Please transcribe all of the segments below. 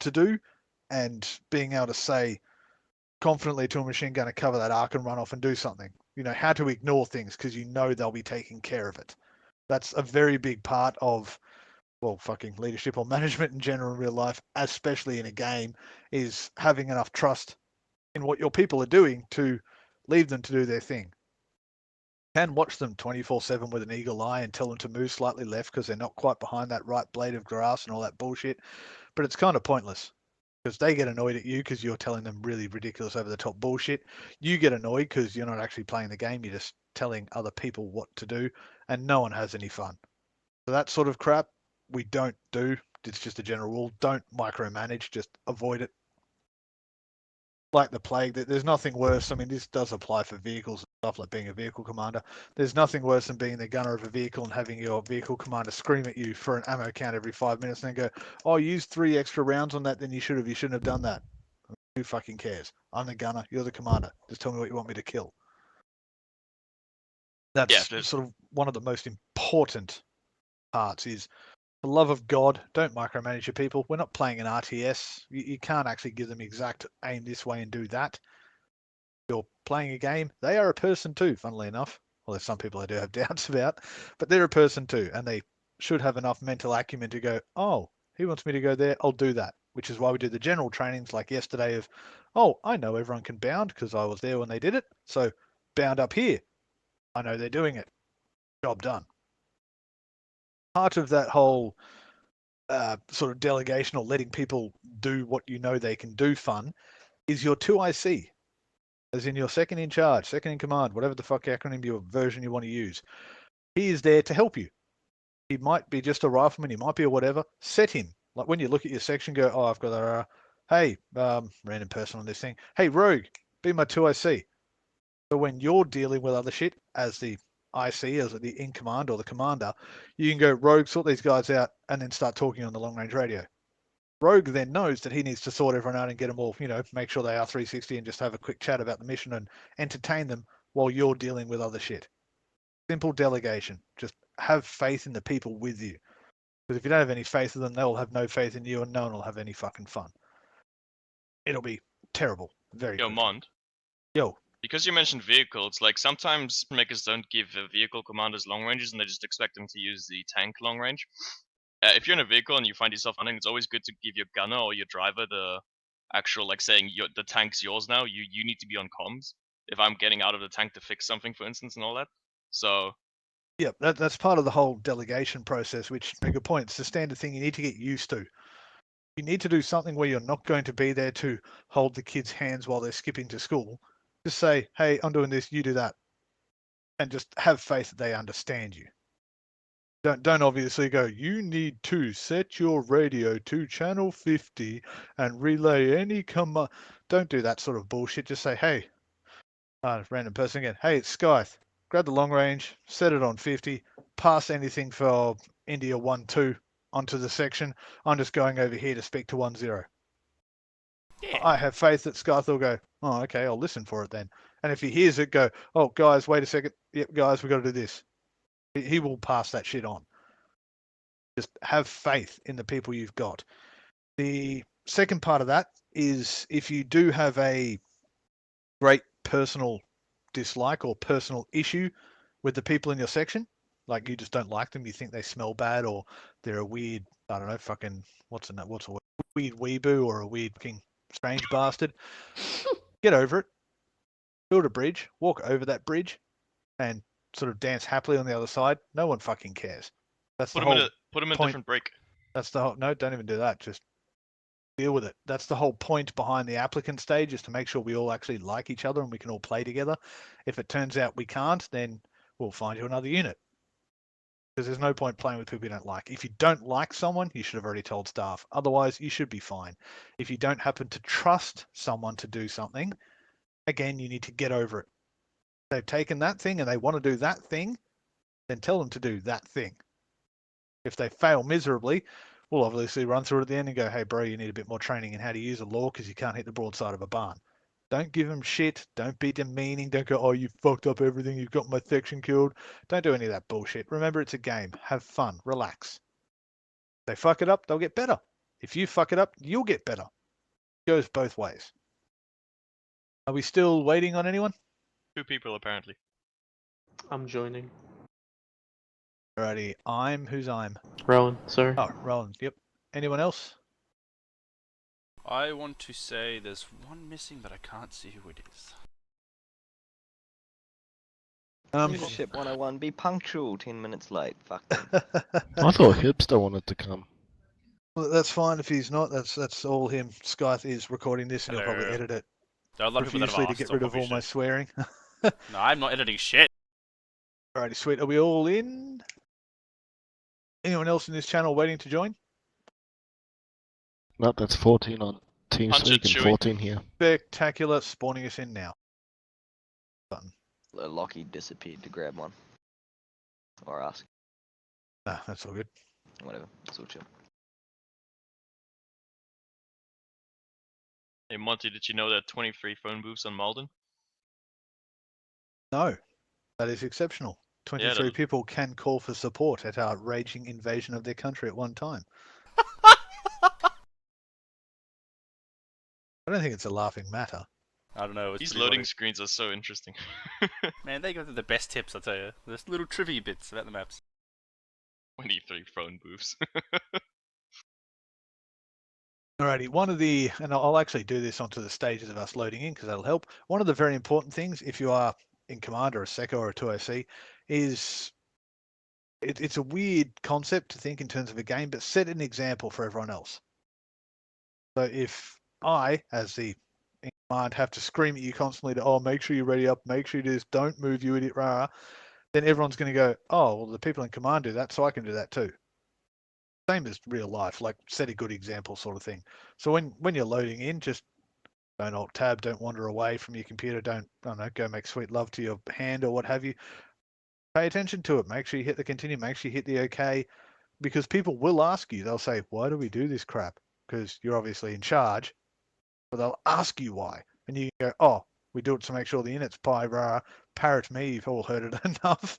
to do, and being able to say confidently to a machine gun to cover that arc and run off and do something. You know, how to ignore things because you know they'll be taking care of it. That's a very big part of, well, fucking leadership or management in general in real life, especially in a game, is having enough trust in what your people are doing to leave them to do their thing. You can watch them 24/7 with an eagle eye and tell them to move slightly left because they're not quite behind that right blade of grass and all that bullshit, but it's kind of pointless because they get annoyed at you because you're telling them really ridiculous over the top bullshit. You get annoyed because you're not actually playing the game, you're just telling other people what to do, and no one has any fun. So that sort of crap we don't do. It's just a general rule. Don't micromanage, just avoid it. Like the plague, there's nothing worse. I mean, this does apply for vehicles and stuff, like being a vehicle commander. There's nothing worse than being the gunner of a vehicle and having your vehicle commander scream at you for an ammo count every 5 minutes and then go, oh, you used 3 extra rounds on that than you should have. You shouldn't have done that. Who fucking cares? I'm the gunner. You're the commander. Just tell me what you want me to kill. That's sort of one of the most important parts is, for the love of God, don't micromanage your people. We're not playing an RTS. You can't actually give them exact aim this way and do that. You're playing a game. They are a person too, funnily enough. Well, there's some people I do have doubts about, but they're a person too, and they should have enough mental acumen to go, oh, he wants me to go there, I'll do that. Which is why we do the general trainings like yesterday of, oh, I know everyone can bound because I was there when they did it, so bound up here. I know they're doing it. Job done. Part of that whole sort of delegation or letting people do what you know they can do fun is your 2IC, as in your second in charge, second in command, whatever the fuck acronym your version you want to use. He is there to help you. He might be just a rifleman, he might be a whatever. Set him. Like when you look at your section, go, oh, I've got a, hey, random person on this thing. Hey, Rogue, be my 2IC. So when you're dealing with other shit as the IC, as the in command or the commander, you can go, Rogue, sort these guys out, and then start talking on the long range radio. Rogue then knows that he needs to sort everyone out and get them all, you know, make sure they are 360 and just have a quick chat about the mission and entertain them while you're dealing with other shit. Simple delegation. Just have faith in the people with you. Because if you don't have any faith in them, they'll have no faith in you and no one will have any fucking fun. It'll be terrible. Very Yo, quickly. Mond. Yo. Because you mentioned vehicles, like sometimes makers don't give vehicle commanders long ranges and they just expect them to use the tank long range. If you're in a vehicle and you find yourself hunting, it's always good to give your gunner or your driver the actual, like saying the tank's yours now. You need to be on comms. If I'm getting out of the tank to fix something, for instance, and all that. So. Yeah, that's part of the whole delegation process, which, a good point, it's the standard thing you need to get used to. You need to do something where you're not going to be there to hold the kids' hands while they're skipping to school. Just say, hey, I'm doing this, you do that. And just have faith that they understand you. Don't obviously go, you need to set your radio to channel 50 and relay any command. Don't do that sort of bullshit. Just say, hey, random person again, hey, it's Skyth. Grab the long range, set it on 50, pass anything for India 1-2 onto the section. I'm just going over here to speak to 1-0. Yeah. I have faith that Skyth will go, oh, okay, I'll listen for it then. And if he hears it, go, oh, guys, wait a second. Yep, guys, we've got to do this. He will pass that shit on. Just have faith in the people you've got. The second part of that is if you do have a great personal dislike or personal issue with the people in your section, like you just don't like them, you think they smell bad or they're a weird, I don't know, fucking, what's a weird weeboo or a weird fucking strange bastard, get over it. Build a bridge, walk over that bridge, and sort of dance happily on the other side. No one fucking cares. That's the whole Put them in a different break. That's the whole, no, don't even do that. Just deal with it. That's the whole point behind the applicant stage, is to make sure we all actually like each other and we can all play together. If it turns out we can't, then we'll find you another unit. Because there's no point playing with people you don't like. If you don't like someone, you should have already told staff. Otherwise, you should be fine. If you don't happen to trust someone to do something, again, you need to get over it. If they've taken that thing and they want to do that thing, then tell them to do that thing. If they fail miserably, we'll obviously run through it at the end and go, hey, bro, you need a bit more training in how to use a law because you can't hit the broadside of a barn. Don't give them shit. Don't be demeaning. Don't go, oh, you fucked up everything. You've got my section killed. Don't do any of that bullshit. Remember, it's a game. Have fun. Relax. If they fuck it up, they'll get better. If you fuck it up, you'll get better. It goes both ways. Are we still waiting on anyone? 2 people apparently. I'm joining. Alrighty, who's I'm? Rowan, sorry. Oh, Roland, yep. Anyone else? I want to say there's one missing, but I can't see who it is. Leadership 101, be punctual, 10 minutes late. Fuck them. I thought Hipster wanted to come. Well, that's fine if he's not. That's all him. Skyth is recording this and he'll probably Hello. edit it There are a lot of people that profusely have to asked. get rid of all my swearing. No, I'm not editing shit. Alrighty, sweet. Are we all in? Anyone else in this channel waiting to join? No, that's 14 on TeamSpeak and Chewy. 14 here. Spectacular, spawning us in now. Button. Lockie disappeared to grab one. Or ask. Nah, that's all good. Whatever. It's all chill. Hey Monty, did you know that 23 phone booths on Malden? No, that is exceptional. 23 that- people can call for support at our raging invasion of their country at one time. I don't think it's a laughing matter. I don't know. It's These pretty loading funny. screens are so interesting. Man, they go to the best tips, I'll tell you. There's little trivia bits about the maps. 23 phone booths. Alrighty, and I'll actually do this onto the stages of us loading in because that'll help. One of the very important things, if you are in Command or a Secco or a 2OC, is it's a weird concept to think in terms of a game, but set an example for everyone else. So if I, as the in Command, have to scream at you constantly to, make sure you're ready up, make sure you do this, don't move, you idiot, rah, then everyone's going to go, oh, well, the people in Command do that, so I can do that too. Same as real life, like set a good example sort of thing. So when you're loading in, just don't alt tab, don't wander away from your computer, don't, I don't know, go make sweet love to your hand or what have you. Pay attention to it. Make sure you hit the continue, make sure you hit the OK, because people will ask you, they'll say, why do we do this crap? Because you're obviously in charge, but they'll ask you why. And you go, oh, we do it to make sure the init's pi rah, parrot me, you've all heard it enough.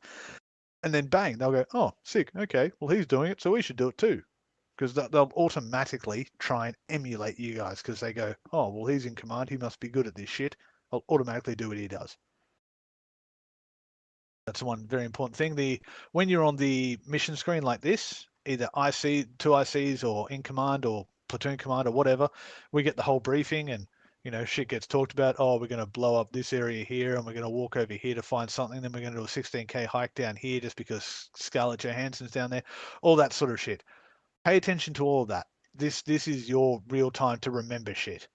And then bang, they'll go, oh, sick, okay, well, he's doing it, so we should do it too. Because they'll automatically try and emulate you guys because they go, oh, well, he's in Command, he must be good at this shit. I'll automatically do what he does. That's one very important thing. When you're on the mission screen like this, either IC, 2 ICs or in Command or platoon command or whatever, we get the whole briefing and, shit gets talked about. Oh, we're going to blow up this area here and we're going to walk over here to find something. Then we're going to do a 16K hike down here just because Scarlett Johansson's down there. All that sort of shit. Pay attention to all of that. This is your real time to remember shit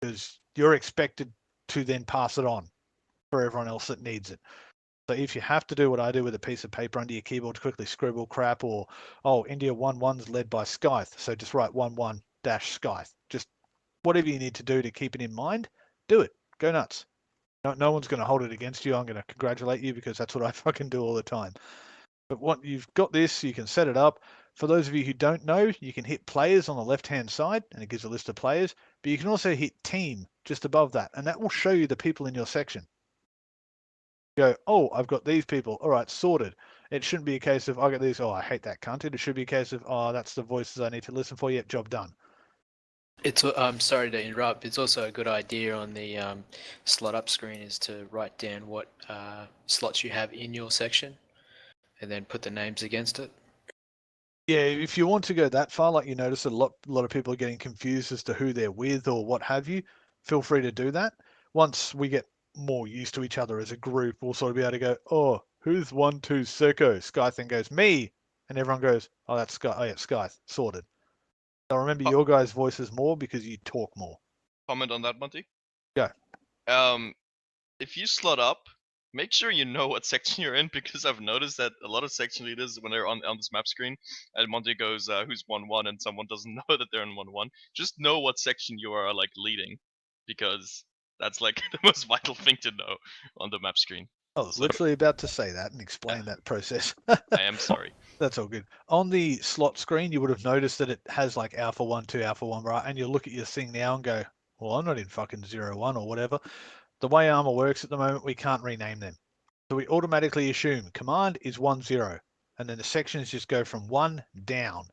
because you're expected to then pass it on for everyone else that needs it. So if you have to do what I do with a piece of paper under your keyboard to quickly scribble crap or, India 1-1's led by Scythe, so just write 1-1-Scythe. Just whatever you need to do to keep it in mind, do it. Go nuts. No one's going to hold it against you. I'm going to congratulate you because that's what I fucking do all the time. But what you've got this, you can set it up. For those of you who don't know, you can hit players on the left-hand side and it gives a list of players, but you can also hit team just above that and that will show you the people in your section. Go, oh, I've got these people. All right, sorted. It shouldn't be a case of, I got these, oh, I hate that cunt. It should be a case of, oh, that's the voices I need to listen for. Yep, job done. I'm sorry to interrupt. It's also a good idea on the slot up screen is to write down what slots you have in your section and then put the names against it. Yeah, if you want to go that far, like you notice a lot of people are getting confused as to who they're with or what have you, feel free to do that. Once we get more used to each other as a group, we'll sort of be able to go, oh, who's 1-2 Secco? Scythe then goes, me. And everyone goes, oh, that's Scythe. Oh, yeah, Scythe. Sorted. So remember your guys' voices more because you talk more. Comment on that, Monty? Go. If you slot up, make sure you know what section you're in because I've noticed that a lot of section leaders, when they're on this map screen, and Monty goes, who's 1-1, and someone doesn't know that they're in 1-1, just know what section you are, leading because that's, the most vital thing to know on the map screen. I was literally about to say that and explain that process. I am sorry. That's all good. On the slot screen, you would have noticed that it has Alpha 1, 2, Alpha 1, right? And you look at your thing now and go, well, I'm not in fucking 0-1 or whatever. The way ArmA works at the moment, we can't rename them. So we automatically assume command is 1-0. And then the sections just go from 1 down.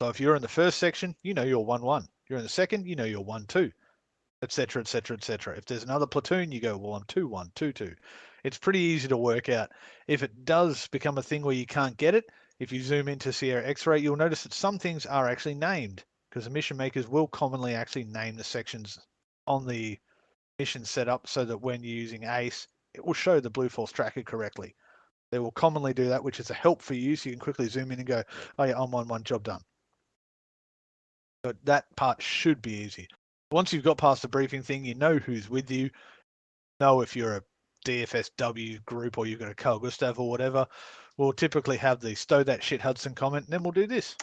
So if you're in the first section, you know you're 1-1. You're in the second, you know you're 1-2, etc., etc., etc. If there's another platoon, you go, well, I'm 2-1, 2-2. It's pretty easy to work out. If it does become a thing where you can't get it, if you zoom into Sierra X-ray, you'll notice that some things are actually named, because the mission makers will commonly actually name the sections on the mission setup so that when you're using ACE, it will show the Blue Force tracker correctly. They will commonly do that, which is a help for you, so you can quickly zoom in and go, oh yeah, I'm on 1, job done. But that part should be easy. Once you've got past the briefing thing, you know who's with you, know if you're a DFSW group or you've got a Carl Gustav or whatever. We'll typically have the stow that shit Hudson comment, and then we'll do this.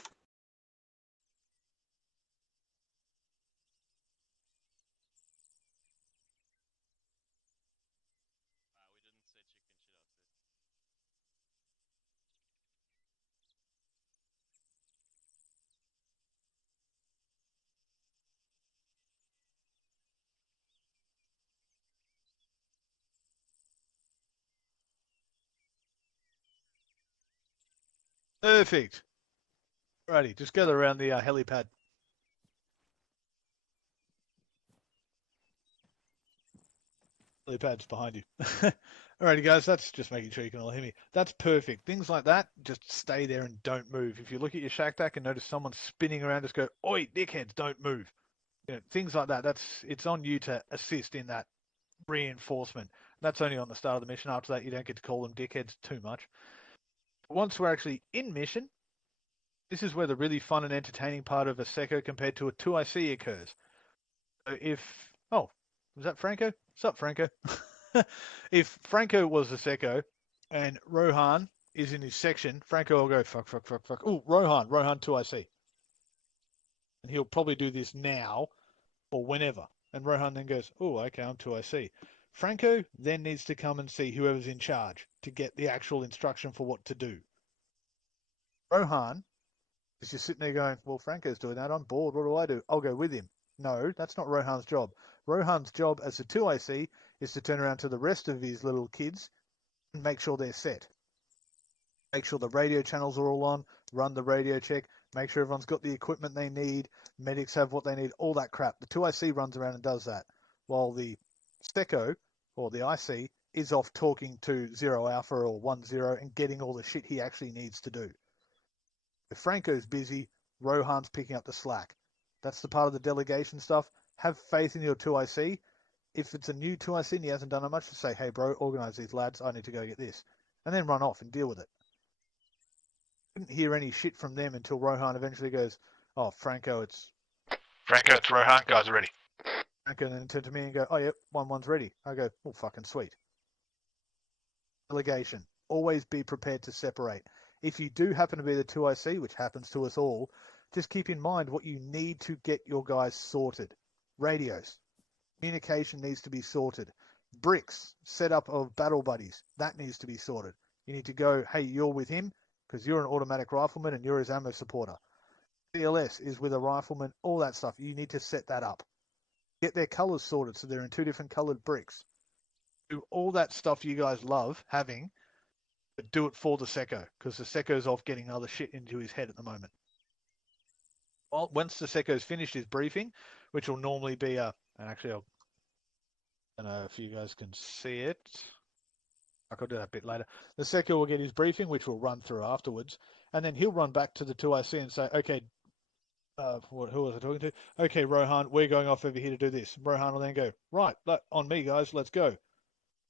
Perfect. Righty, just gather around the helipad. Helipad's behind you. Alrighty, guys, that's just making sure you can all hear me. That's perfect. Things like that, just stay there and don't move. If you look at your shack deck and notice someone spinning around, just go, oi, dickheads, don't move. You know, things like that. It's on you to assist in that reinforcement. That's only on the start of the mission. After that, you don't get to call them dickheads too much. Once we're actually in mission, this is where the really fun and entertaining part of a Secco compared to a 2IC occurs. So was that Franco? What's up, Franco? If Franco was a Secco and Rohan is in his section, Franco will go, fuck. Oh, Rohan 2IC. And he'll probably do this now or whenever. And Rohan then goes, oh, okay, I'm 2IC. Franco then needs to come and see whoever's in charge to get the actual instruction for what to do. Rohan is just sitting there going, well, Franco's doing that. I'm bored. What do I do? I'll go with him. No, that's not Rohan's job. Rohan's job as a 2IC is to turn around to the rest of his little kids and make sure they're set. Make sure the radio channels are all on, run the radio check, make sure everyone's got the equipment they need, medics have what they need, all that crap. The 2IC runs around and does that, while the Secco, or the IC, is off talking to 0 Alpha or 1-0 and getting all the shit he actually needs to do. If Franco's busy, Rohan's picking up the slack. That's the part of the delegation stuff. Have faith in your 2IC. If it's a new 2IC and he hasn't done much, to say, hey, bro, organise these lads. I need to go get this. And then run off and deal with it. Didn't hear any shit from them until Rohan eventually goes, oh, Franco, it's Rohan. Guys are ready. Franco then turn to me and go, oh, yep, 1-1's ready. I go, oh, fucking sweet. Delegation. Always be prepared to separate. If you do happen to be the 2IC, which happens to us all, just keep in mind what you need to get your guys sorted. Radios. Communication needs to be sorted. Bricks. Setup of battle buddies. That needs to be sorted. You need to go, hey, you're with him because you're an automatic rifleman and you're his ammo supporter. CLS is with a rifleman, all that stuff. You need to set that up. Get their colors sorted so they're in 2 different colored bricks. Do all that stuff you guys love having, but do it for the Secco, because the Secco's off getting other shit into his head at the moment. Well, once the Secco's finished his briefing, which will normally be and actually I don't know if you guys can see it. I'll do that a bit later. The Secco will get his briefing, which we'll run through afterwards, and then he'll run back to the 2IC and say, okay, who was I talking to? Okay, Rohan, we're going off over here to do this. Rohan will then go, right, on me, guys, let's go.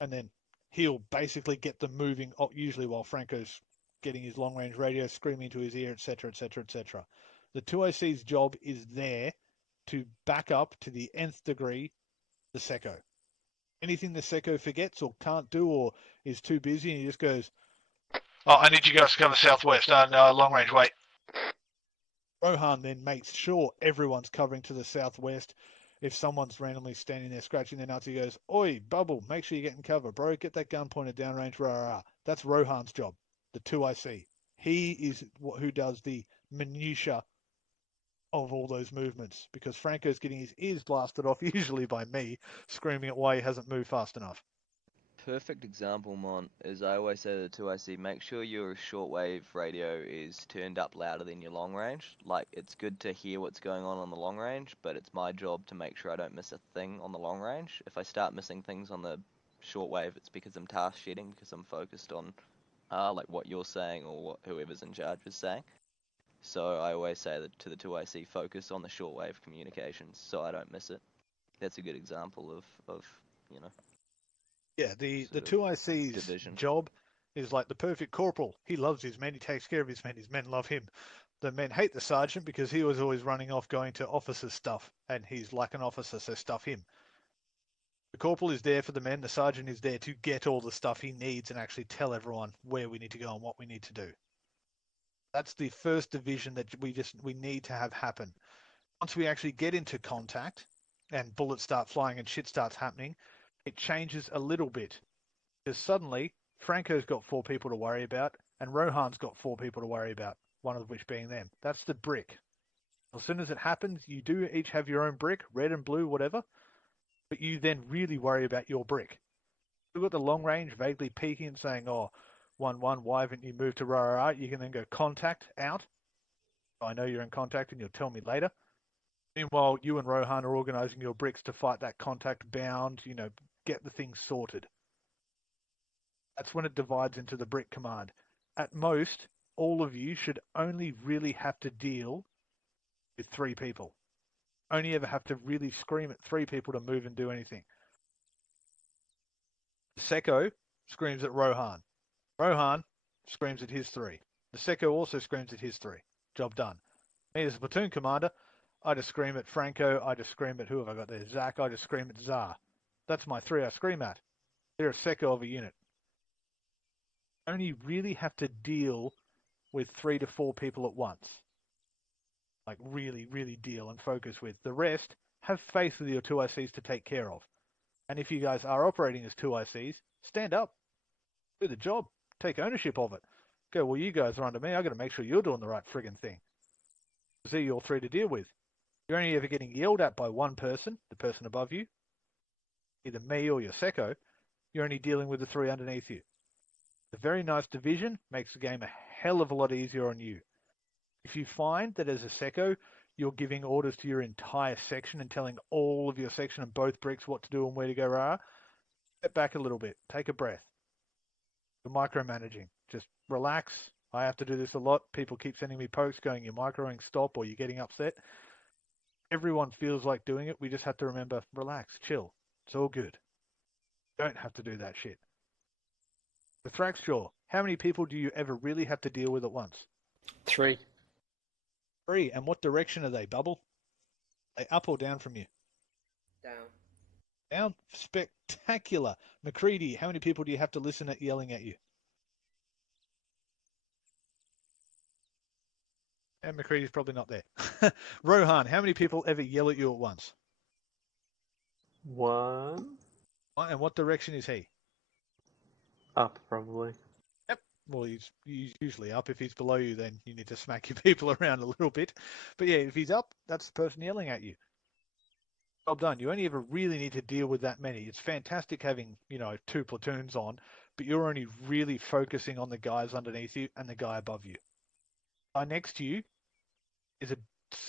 And then he'll basically get them moving, usually while Franco's getting his long-range radio screaming into his ear, etc., etc., etc. The 2IC's job is there to back up to the nth degree the Secco. Anything the Secco forgets or can't do or is too busy, and he just goes, oh, I need you guys to cover southwest. No, long-range, wait. Rohan then makes sure everyone's covering to the southwest. If someone's randomly standing there scratching their nuts, he goes, oi, Bubble, make sure you're getting cover, bro. Get that gun pointed downrange. Rah, rah, rah. That's Rohan's job, the 2IC. He is who does the minutiae of all those movements, because Franco's getting his ears blasted off, usually by me, screaming at why he hasn't moved fast enough. perfect example, Mon, is I always say to the 2IC, make sure your shortwave radio is turned up louder than your long range. Like, it's good to hear what's going on the long range, but it's my job to make sure I don't miss a thing on the long range. If I start missing things on the shortwave, it's because I'm task sheeting, because I'm focused on like what you're saying or what whoever's in charge is saying. So I always say that to the 2IC, focus on the shortwave communications so I don't miss it. That's a good example of you know. Yeah, the sort of 2IC's division. job is like the perfect corporal. He loves his men, he takes care of his men, his men love him. The men hate the sergeant because he was always running off going to officer stuff, and he's like an officer, so stuff him. The corporal is there for the men, the sergeant is there to get all the stuff he needs and actually tell everyone where we need to go and what we need to do. That's the first division that we need to have happen. Once we actually get into contact and bullets start flying and shit starts happening, it changes a little bit. Because suddenly, Franco's got 4 people to worry about, and Rohan's got 4 people to worry about, one of which being them. That's the brick. As soon as it happens, you do each have your own brick, red and blue, whatever, but you then really worry about your brick. You've got the long range vaguely peeking and saying, oh, 1-1, why haven't you moved to rah? You can then go contact out. I know you're in contact and you'll tell me later. Meanwhile, you and Rohan are organising your bricks to fight that contact bound, get the thing sorted. That's when it divides into the brick command. At most, all of you should only really have to deal with 3 people. Only ever have to really scream at 3 people to move and do anything. Secco screams at Rohan. Rohan screams at his 3. The Secco also screams at his 3. Job done. Me as a platoon commander, I just scream at Franco, I just scream at who have I got there? Zach, I just scream at Zar. That's my 3 I scream at. They're a Secco of a unit. Only really have to deal with 3 to 4 people at once. Like really, really deal and focus with. The rest, have faith with your 2ICs to take care of. And if you guys are operating as 2ICs, stand up. Do the job. Take ownership of it. Go, well, you guys are under me. I've got to make sure you're doing the right friggin' thing. See you're 3 to deal with. You're only ever getting yelled at by one person, the person above you, either me or your Secco. You're only dealing with the 3 underneath you. The very nice division makes the game a hell of a lot easier on you. If you find that as a Secco, you're giving orders to your entire section and telling all of your section and both bricks what to do and where to go, step back a little bit. Take a breath. You're micromanaging. Just relax. I have to do this a lot. People keep sending me pokes going, you're microing, stop, or you're getting upset. Everyone feels like doing it. We just have to remember, relax, chill. It's all good. You don't have to do that shit. The Thraxjaw, how many people do you ever really have to deal with at once? 3. 3. And what direction are they, Bubble? Are they up or down from you? Down. Down? Spectacular. McCready, how many people do you have to listen at yelling at you? And McCready's probably not there. Rohan, how many people ever yell at you at once? 1. And what direction is he? Up, probably. Yep. Well, he's usually up. If he's below you, then you need to smack your people around a little bit. But yeah, if he's up, that's the person yelling at you. Well done. You only ever really need to deal with that many. It's fantastic having, 2 platoons on, but you're only really focusing on the guys underneath you and the guy above you. Guy next to you is a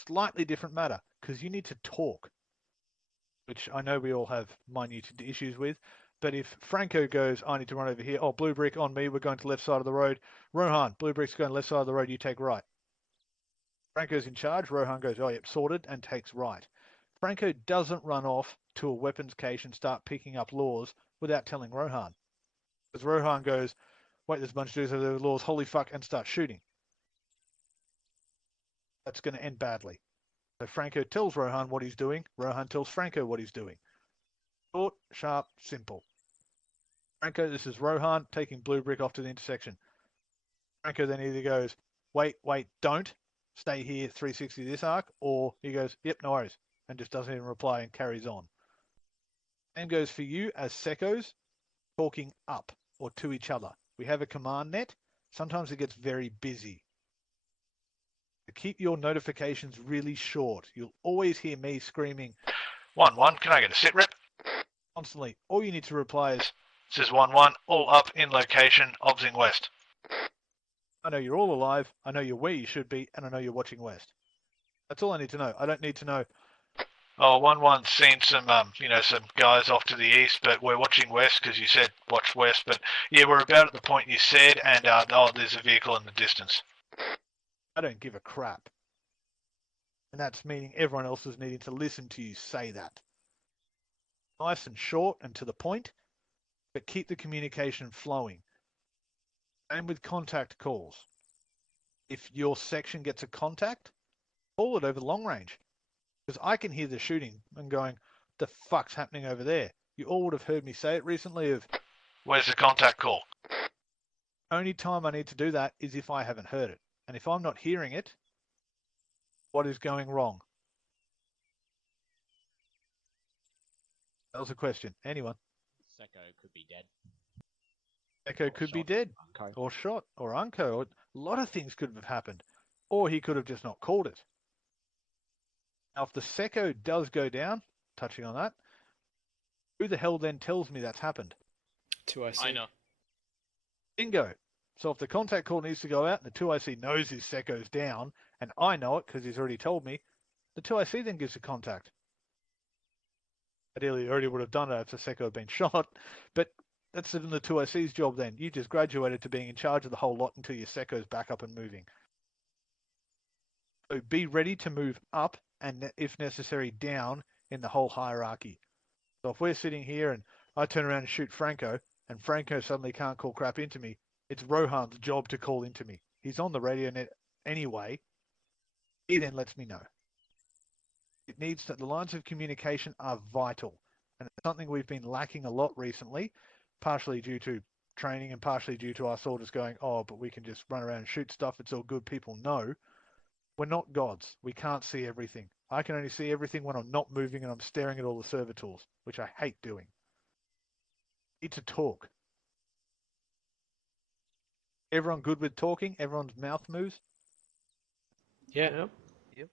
slightly different matter because you need to talk, which I know we all have minute issues with. But if Franco goes, I need to run over here. Oh, blue brick on me. We're going to the left side of the road. Rohan, blue brick's going left side of the road. You take right. Franco's in charge. Rohan goes, oh, yep, sorted, and takes right. Franco doesn't run off to a weapons cache and start picking up laws without telling Rohan. Because Rohan goes, wait, there's a bunch of dudes over there with laws. Holy fuck, and start shooting. That's going to end badly. So Franco tells Rohan what he's doing. Rohan tells Franco what he's doing. Short, sharp, simple. Franco, this is Rohan taking blue brick off to the intersection. Franco then either goes, wait, don't. Stay here, 360 this arc. Or he goes, yep, no worries. And just doesn't even reply and carries on. Same goes for you as Seccos talking up or to each other. We have a command net. Sometimes it gets very busy. Keep your notifications really short. You'll always hear me screaming, 1-1, can I get a sit rep? Constantly. All you need to reply is, Says 1-1, all up in location, obsing west. I know you're all alive, I know you're where you should be, and I know you're watching west. That's all I need to know. I don't need to know, oh, 1-1's seen some, some guys off to the east, but we're watching west because you said watch west. But yeah, we're about at the point you said, and oh, there's a vehicle in the distance. I don't give a crap. And that's meaning everyone else is needing to listen to you say that. Nice and short and to the point, but keep the communication flowing. Same with contact calls. If your section gets a contact, call it over long range. Because I can hear the shooting and going, the fuck's happening over there? You all would have heard me say it recently of, where's the contact call? Only time I need to do that is if I haven't heard it. And if I'm not hearing it, what is going wrong? That was a question. Anyone? Secco could be dead. Secco could be dead. Unco. Or shot. Or unco. Or a lot of things could have happened. Or he could have just not called it. Now, if the Secco does go down, touching on that, who the hell then tells me that's happened? 2IC. I know. Bingo. So if the contact call needs to go out and the 2IC knows his Secco's down, and I know it because he's already told me, the 2IC then gives a contact. Ideally, he already would have done it if the Secco had been shot, but that's even the 2IC's job then. You just graduated to being in charge of the whole lot until your Secco's back up and moving. So be ready to move up and, if necessary, down in the whole hierarchy. So if we're sitting here and I turn around and shoot Franco, and Franco suddenly can't call crap into me, it's Rohan's job to call into me. He's on the radio net anyway. He then lets me know. It needs that the lines of communication are vital. And it's something we've been lacking a lot recently, partially due to training and partially due to us all just going, oh, but we can just run around and shoot stuff. It's all good. People know. We're not gods. We can't see everything. I can only see everything when I'm not moving and I'm staring at all the server tools, which I hate doing. Need to talk. Everyone good with talking? Everyone's mouth moves? Yeah. Yep.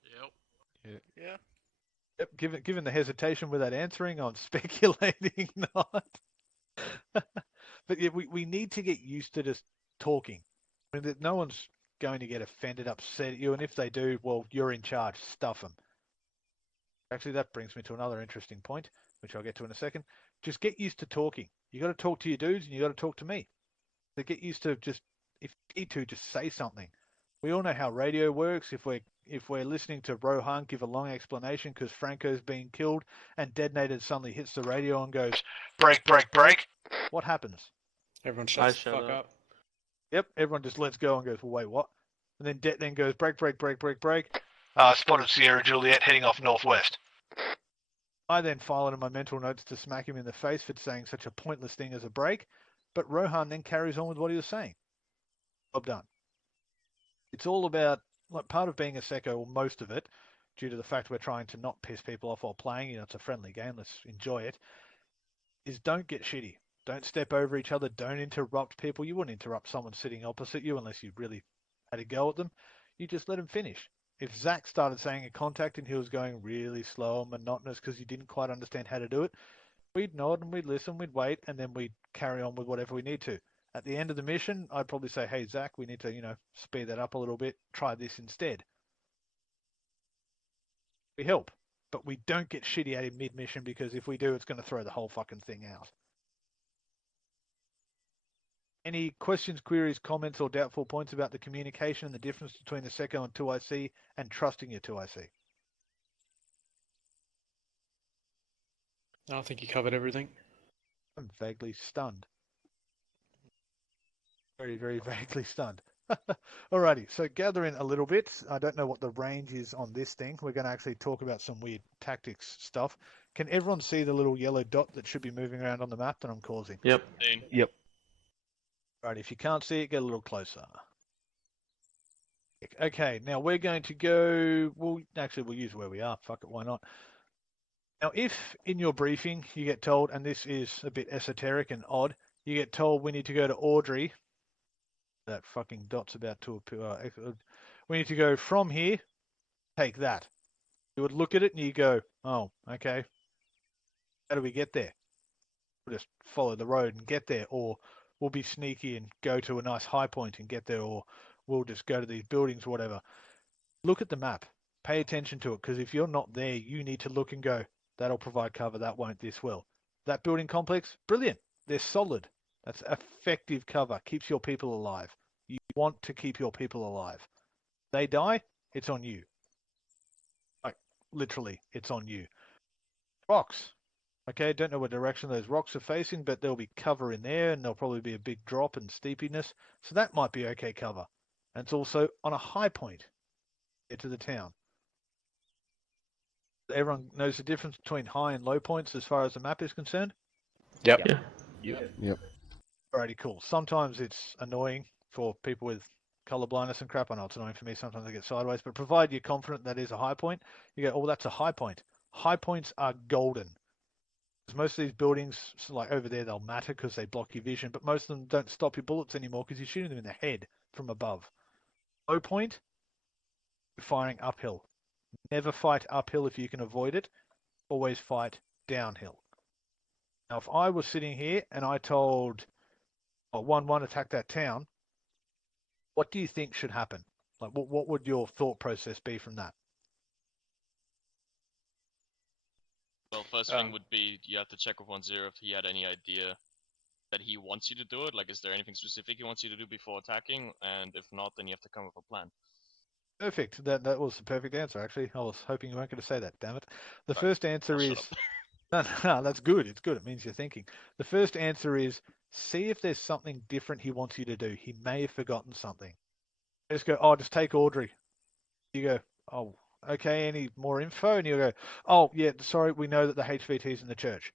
Yep. Given the hesitation without answering, I'm speculating not. But yeah, we need to get used to just talking. I mean, no one's going to get offended, upset at you, and if they do, well, you're in charge. Stuff them. Actually, that brings me to another interesting point, which I'll get to in a second. Just get used to talking. You got to talk to your dudes, and you got to talk to me. So get used to just, if you need to, just say something. We all know how radio works. If we're listening to Rohan give a long explanation because Franco's been killed and Detonated suddenly hits the radio and goes, break, break, break, what happens? Everyone I shuts the shut fuck up. up. Yep, everyone just lets go and goes, well, wait, what? And then Det then goes, break, break, break, break, break. Spotted Sierra Juliet heading off northwest. I then file it in my mental notes to smack him in the face for saying such a pointless thing as a break, but Rohan then carries on with what he was saying. Job done. It's all about, like, part of being a Secco, or most of it, due to the fact we're trying to not piss people off while playing, it's a friendly game, let's enjoy it, is don't get shitty. Don't step over each other, don't interrupt people. You wouldn't interrupt someone sitting opposite you unless you really had a go at them. You just let them finish. If Zach started saying a contact and he was going really slow and monotonous because he didn't quite understand how to do it, we'd nod and we'd listen, we'd wait, and then we'd carry on with whatever we need to. At the end of the mission, I'd probably say, hey, Zach, we need to, speed that up a little bit. Try this instead. We help, but we don't get shitty at him mid-mission because if we do, it's going to throw the whole fucking thing out. Any questions, queries, comments, or doubtful points about the communication and the difference between the Secco and 2IC and trusting your 2IC? I think you covered everything. I'm vaguely stunned. Very, very vaguely stunned. Alrighty, so gather in a little bit. I don't know what the range is on this thing. We're going to actually talk about some weird tactics stuff. Can everyone see the little yellow dot that should be moving around on the map that I'm causing? Yep. Dean. Right, if you can't see it, get a little closer. Okay, now we're going to go, we'll use where we are. Fuck it, why not? Now, if in your briefing you get told, and this is a bit esoteric and odd, you get told we need to go to Audrey, that fucking dot's about to appear, we need to go from here, take that. You would look at it and you go, oh, okay. How do we get there? we'll just follow the road and get there, or we'll be sneaky and go to a nice high point and get there, or we'll just go to these buildings, whatever. Look at the map. Pay attention to it, because if you're not there, you need to look and go, that'll provide cover, that won't, this will. That building complex, brilliant. They're solid. That's effective cover. Keeps your people alive. You want to keep your people alive. They die, it's on you. Like, literally, it's on you. Rocks. Okay, don't know what direction those rocks are facing, but there'll be cover in there, and there'll probably be a big drop and steepiness. So that might be okay cover. And it's also on a high point to the town. Everyone knows the difference between high and low points as far as the map is concerned? Yep. Yeah. Alrighty, cool. Sometimes it's annoying for people with color blindness and crap. I know it's annoying for me. Sometimes I get sideways, but provide you're confident that is a high point, you go, oh, that's a high point. High points are golden. Because most of these buildings, like over there, they'll matter because they block your vision, but most of them don't stop your bullets anymore because you're shooting them in the head from above. Low point, you're firing uphill. Never fight uphill if you can avoid it. Always fight downhill. Now, if I was sitting here and I told 1-1 attack that town, what do you think should happen? Like, what would your thought process be from that? Well, first thing would be you have to check with 1-0 if he had any idea that he wants you to do it. Like, is there anything specific he wants you to do before attacking? And if not, then you have to come up with a plan. Perfect. That was the perfect answer, actually. I was hoping you weren't going to say that, damn it. The Right. first answer I'll is... shut No, that's good. It's good. It means you're thinking. The first answer is see if there's something different he wants you to do. He may have forgotten something. Just go, oh, just take Audrey. You go, oh, okay, any more info? And you go, oh, yeah, sorry, we know that the HVT's in the church.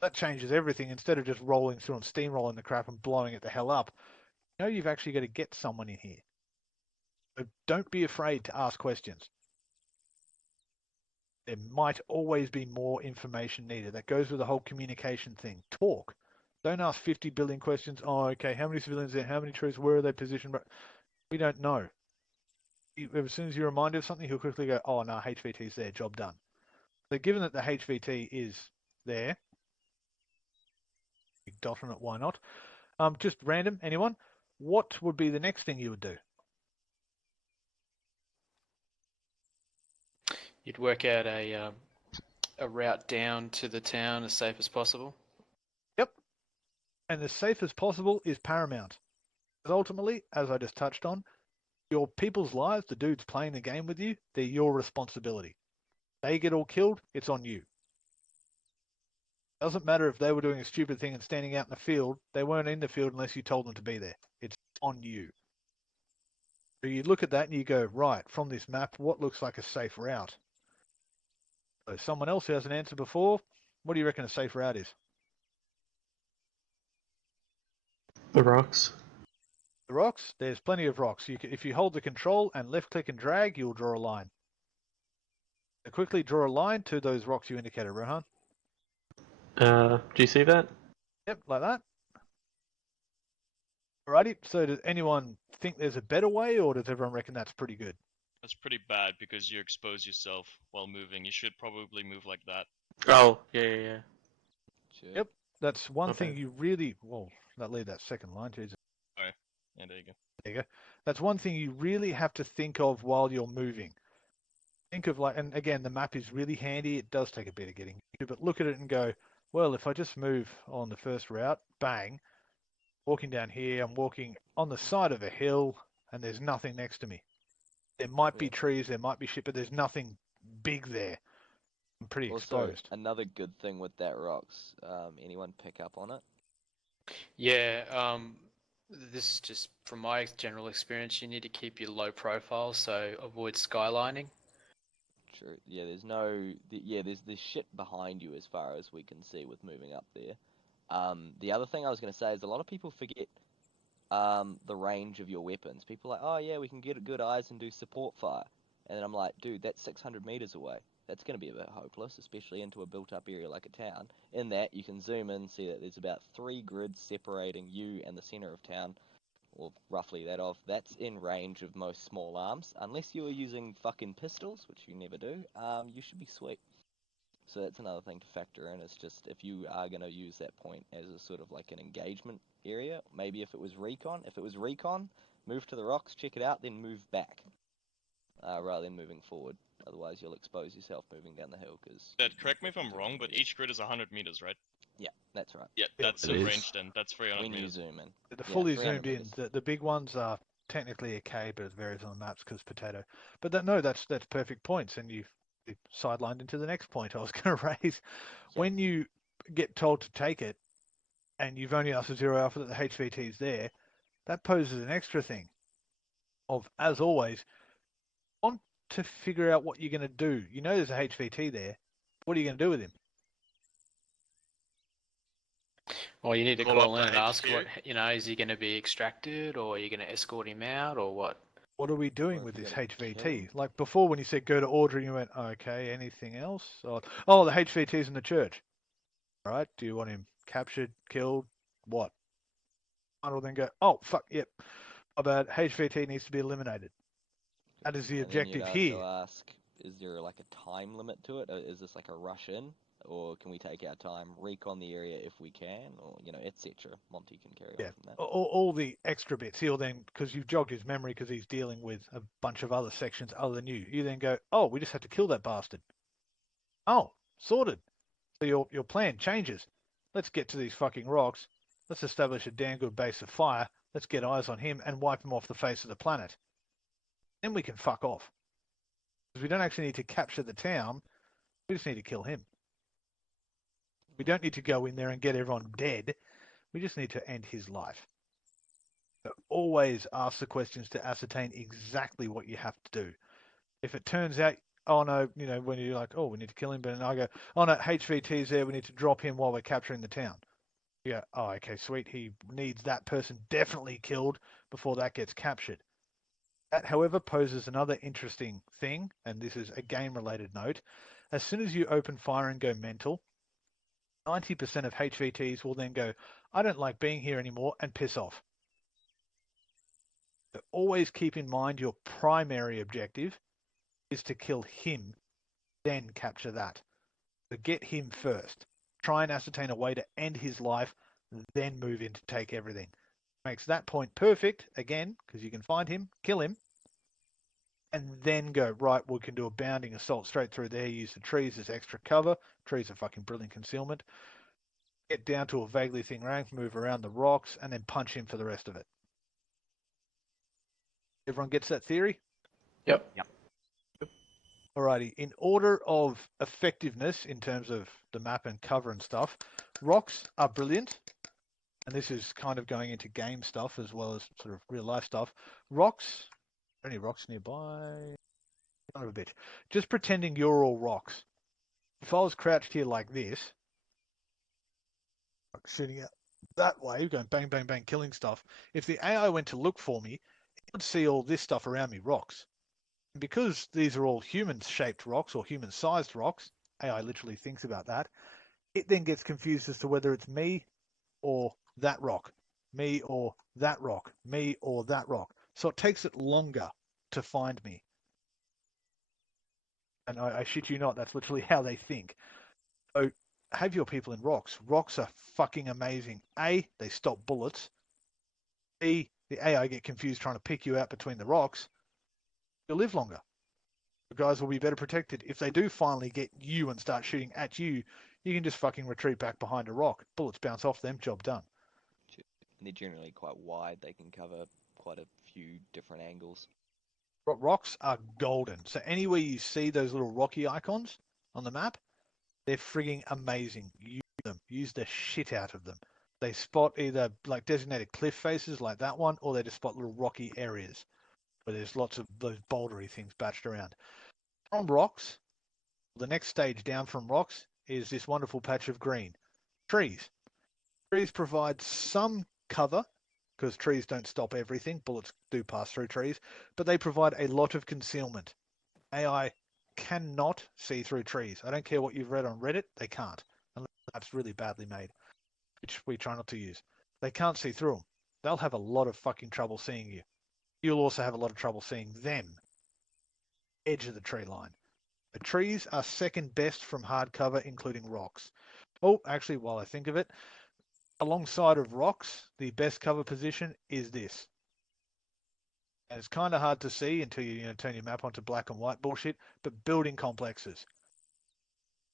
That changes everything. Instead of just rolling through and steamrolling the crap and blowing it the hell up, you know you've actually got to get someone in here. So don't be afraid to ask questions. There might always be more information needed. That goes with the whole communication thing. Talk. Don't ask 50 billion questions. Oh, okay, how many civilians there? How many troops? Where are they positioned? We don't know. As soon as you're reminded of something, he'll quickly go, oh, no, HVT's there, job done. So given that the HVT is there, big dot on it, why not? Just random, anyone? What would be the next thing you would do? You'd work out a route down to the town as safe as possible. Yep. And as safe as possible is paramount. Because ultimately, as I just touched on, your people's lives, the dudes playing the game with you, they're your responsibility. They get all killed, it's on you. Doesn't matter if they were doing a stupid thing and standing out in the field, they weren't in the field unless you told them to be there. It's on you. So you look at that and you go, right, from this map, what looks like a safe route? So someone else who hasn't answered before, what do you reckon a safe route is? The rocks. The rocks? There's plenty of rocks. If you hold the control and left click and drag, you'll draw a line. So quickly draw a line to those rocks you indicated, Rohan. Do you see that? Yep, like that. Alrighty, so does anyone think there's a better way, or does everyone reckon that's pretty good? That's pretty bad because you expose yourself while moving. You should probably move like that. Oh, yeah. Sure. Yep. That's one Okay. thing you really... Well, leave that second line, Jesus. Yeah, there you go. There you go. That's one thing you really have to think of while you're moving. Think of and again, the map is really handy. It does take a bit of getting to, but look at it and go, well, if I just move on the first route, bang, walking down here, I'm walking on the side of a hill and there's nothing next to me. There might be trees, there might be shit, but there's nothing big there. I'm pretty Also, exposed. another good thing with that rocks, anyone pick up on it? Yeah, this is just from my general experience. You need to keep your low profile, so avoid skylining. True. Yeah, there's shit behind you as far as we can see with moving up there. The other thing I was going to say is a lot of people forget the range of your weapons. People are like, oh yeah, we can get good eyes and do support fire. And then I'm like, dude, that's 600 meters away. That's going to be a bit hopeless, especially into a built-up area like a town. In that, you can zoom in, see that there's about 3 grids separating you and the center of town, or roughly that of. That's in range of most small arms. Unless you're using fucking pistols, which you never do, you should be sweet. So that's another thing to factor in. It's just if you are going to use that point as a sort of like an engagement area, maybe if it was recon, move to the rocks, check it out, then move back, rather than moving forward. Otherwise, you'll expose yourself moving down the hill. Because correct me if I'm wrong, but each grid is 100 meters, right? Yeah, that's right. Yeah, Yeah, that's it a is. range then. That's 300 When you meters. zoom in. The Yeah, fully 300 zoomed in, meters. the big ones are technically a K, but it varies on maps because potato. But that, no, that's perfect points, and you've sidelined into the next point I was going to raise. When you get told to take it, and you've only asked for 0 alpha that the HVT is there, that poses an extra thing of, as always, want to figure out what you're going to do. You know there's a HVT there. What are you going to do with him? Well, you need to Call call up in the and ask HQ. what, is he going to be extracted, or are you going to escort him out, or what? What are we doing Or with if this you're gonna kill HVT? him. Like before, when you said go to order, you went, okay, anything else? Oh, the HVT's in the church. All right, do you want him captured, killed, what? I will then go, oh, fuck, yep. My bad, HVT needs to be eliminated. That is the And then you'd objective also here. ask, is there like a time limit to it? Is this like a rush in? Or can we take our time, recon the area if we can, or, etc. Monty can carry Yeah, on from that. all the extra bits. He'll then, because you've jogged his memory because he's dealing with a bunch of other sections other than you. You then go, oh, we just had to kill that bastard. Oh, sorted. So your plan changes. Let's get to these fucking rocks. Let's establish a damn good base of fire. Let's get eyes on him and wipe him off the face of the planet. Then we can fuck off. Because we don't actually need to capture the town. We just need to kill him. We don't need to go in there and get everyone dead. We just need to end his life. So always ask the questions to ascertain exactly what you have to do. If it turns out, oh no, when you're like, oh, we need to kill him, but then I go, oh no, HVT's there, we need to drop him while we're capturing the town. You go, oh, okay, sweet. He needs that person definitely killed before that gets captured. That, however, poses another interesting thing, and this is a game-related note. As soon as you open fire and go mental, 90% of HVTs will then go, I don't like being here anymore, and piss off. So always keep in mind your primary objective is to kill him, then capture that. So get him first. Try and ascertain a way to end his life, then move in to take everything. Makes that point perfect, again, because you can find him, kill him, and then go, right, we can do a bounding assault straight through there, use the trees as extra cover. Trees are fucking brilliant concealment. Get down to a vaguely thin rank, move around the rocks, and then punch him for the rest of it. Everyone gets that theory? Yep. Alrighty, in order of effectiveness in terms of the map and cover and stuff, rocks are brilliant. And this is kind of going into game stuff as well as sort of real life stuff. Rocks, are any rocks nearby? Son of a bitch. Just pretending you're all rocks. If I was crouched here like this, like shooting out that way, going bang, bang, bang, killing stuff, if the AI went to look for me, it would see all this stuff around me, rocks. And because these are all human-shaped rocks or human-sized rocks, AI literally thinks about that, it then gets confused as to whether it's me or that rock, me or that rock, me or that rock. So it takes it longer to find me. And I shit you not, that's literally how they think. So have your people in rocks. Rocks are fucking amazing. A, they stop bullets. B, the AI get confused trying to pick you out between the rocks. You'll live longer. The guys will be better protected. If they do finally get you and start shooting at you, you can just fucking retreat back behind a rock. Bullets bounce off them, job done. And they're generally quite wide. They can cover quite a few different angles. Rocks are golden. So anywhere you see those little rocky icons on the map, they're frigging amazing. Use them. Use the shit out of them. They spot either like designated cliff faces like that one, or they just spot little rocky areas where there's lots of those bouldery things batched around. From rocks, the next stage down from rocks is this wonderful patch of green. Trees. Trees provide some cover, because trees don't stop everything. Bullets do pass through trees, but they provide a lot of concealment. AI cannot see through trees. I don't care what you've read on Reddit, they can't. Unless that's really badly made, which we try not to use. They can't see through them. They'll have a lot of fucking trouble seeing you. You'll also have a lot of trouble seeing them. Edge of the tree line. The trees are second best from hard cover, including rocks. Oh, actually, while I think of it, alongside of rocks, the best cover position is this. And it's kind of hard to see until you turn your map onto black and white bullshit, but building complexes.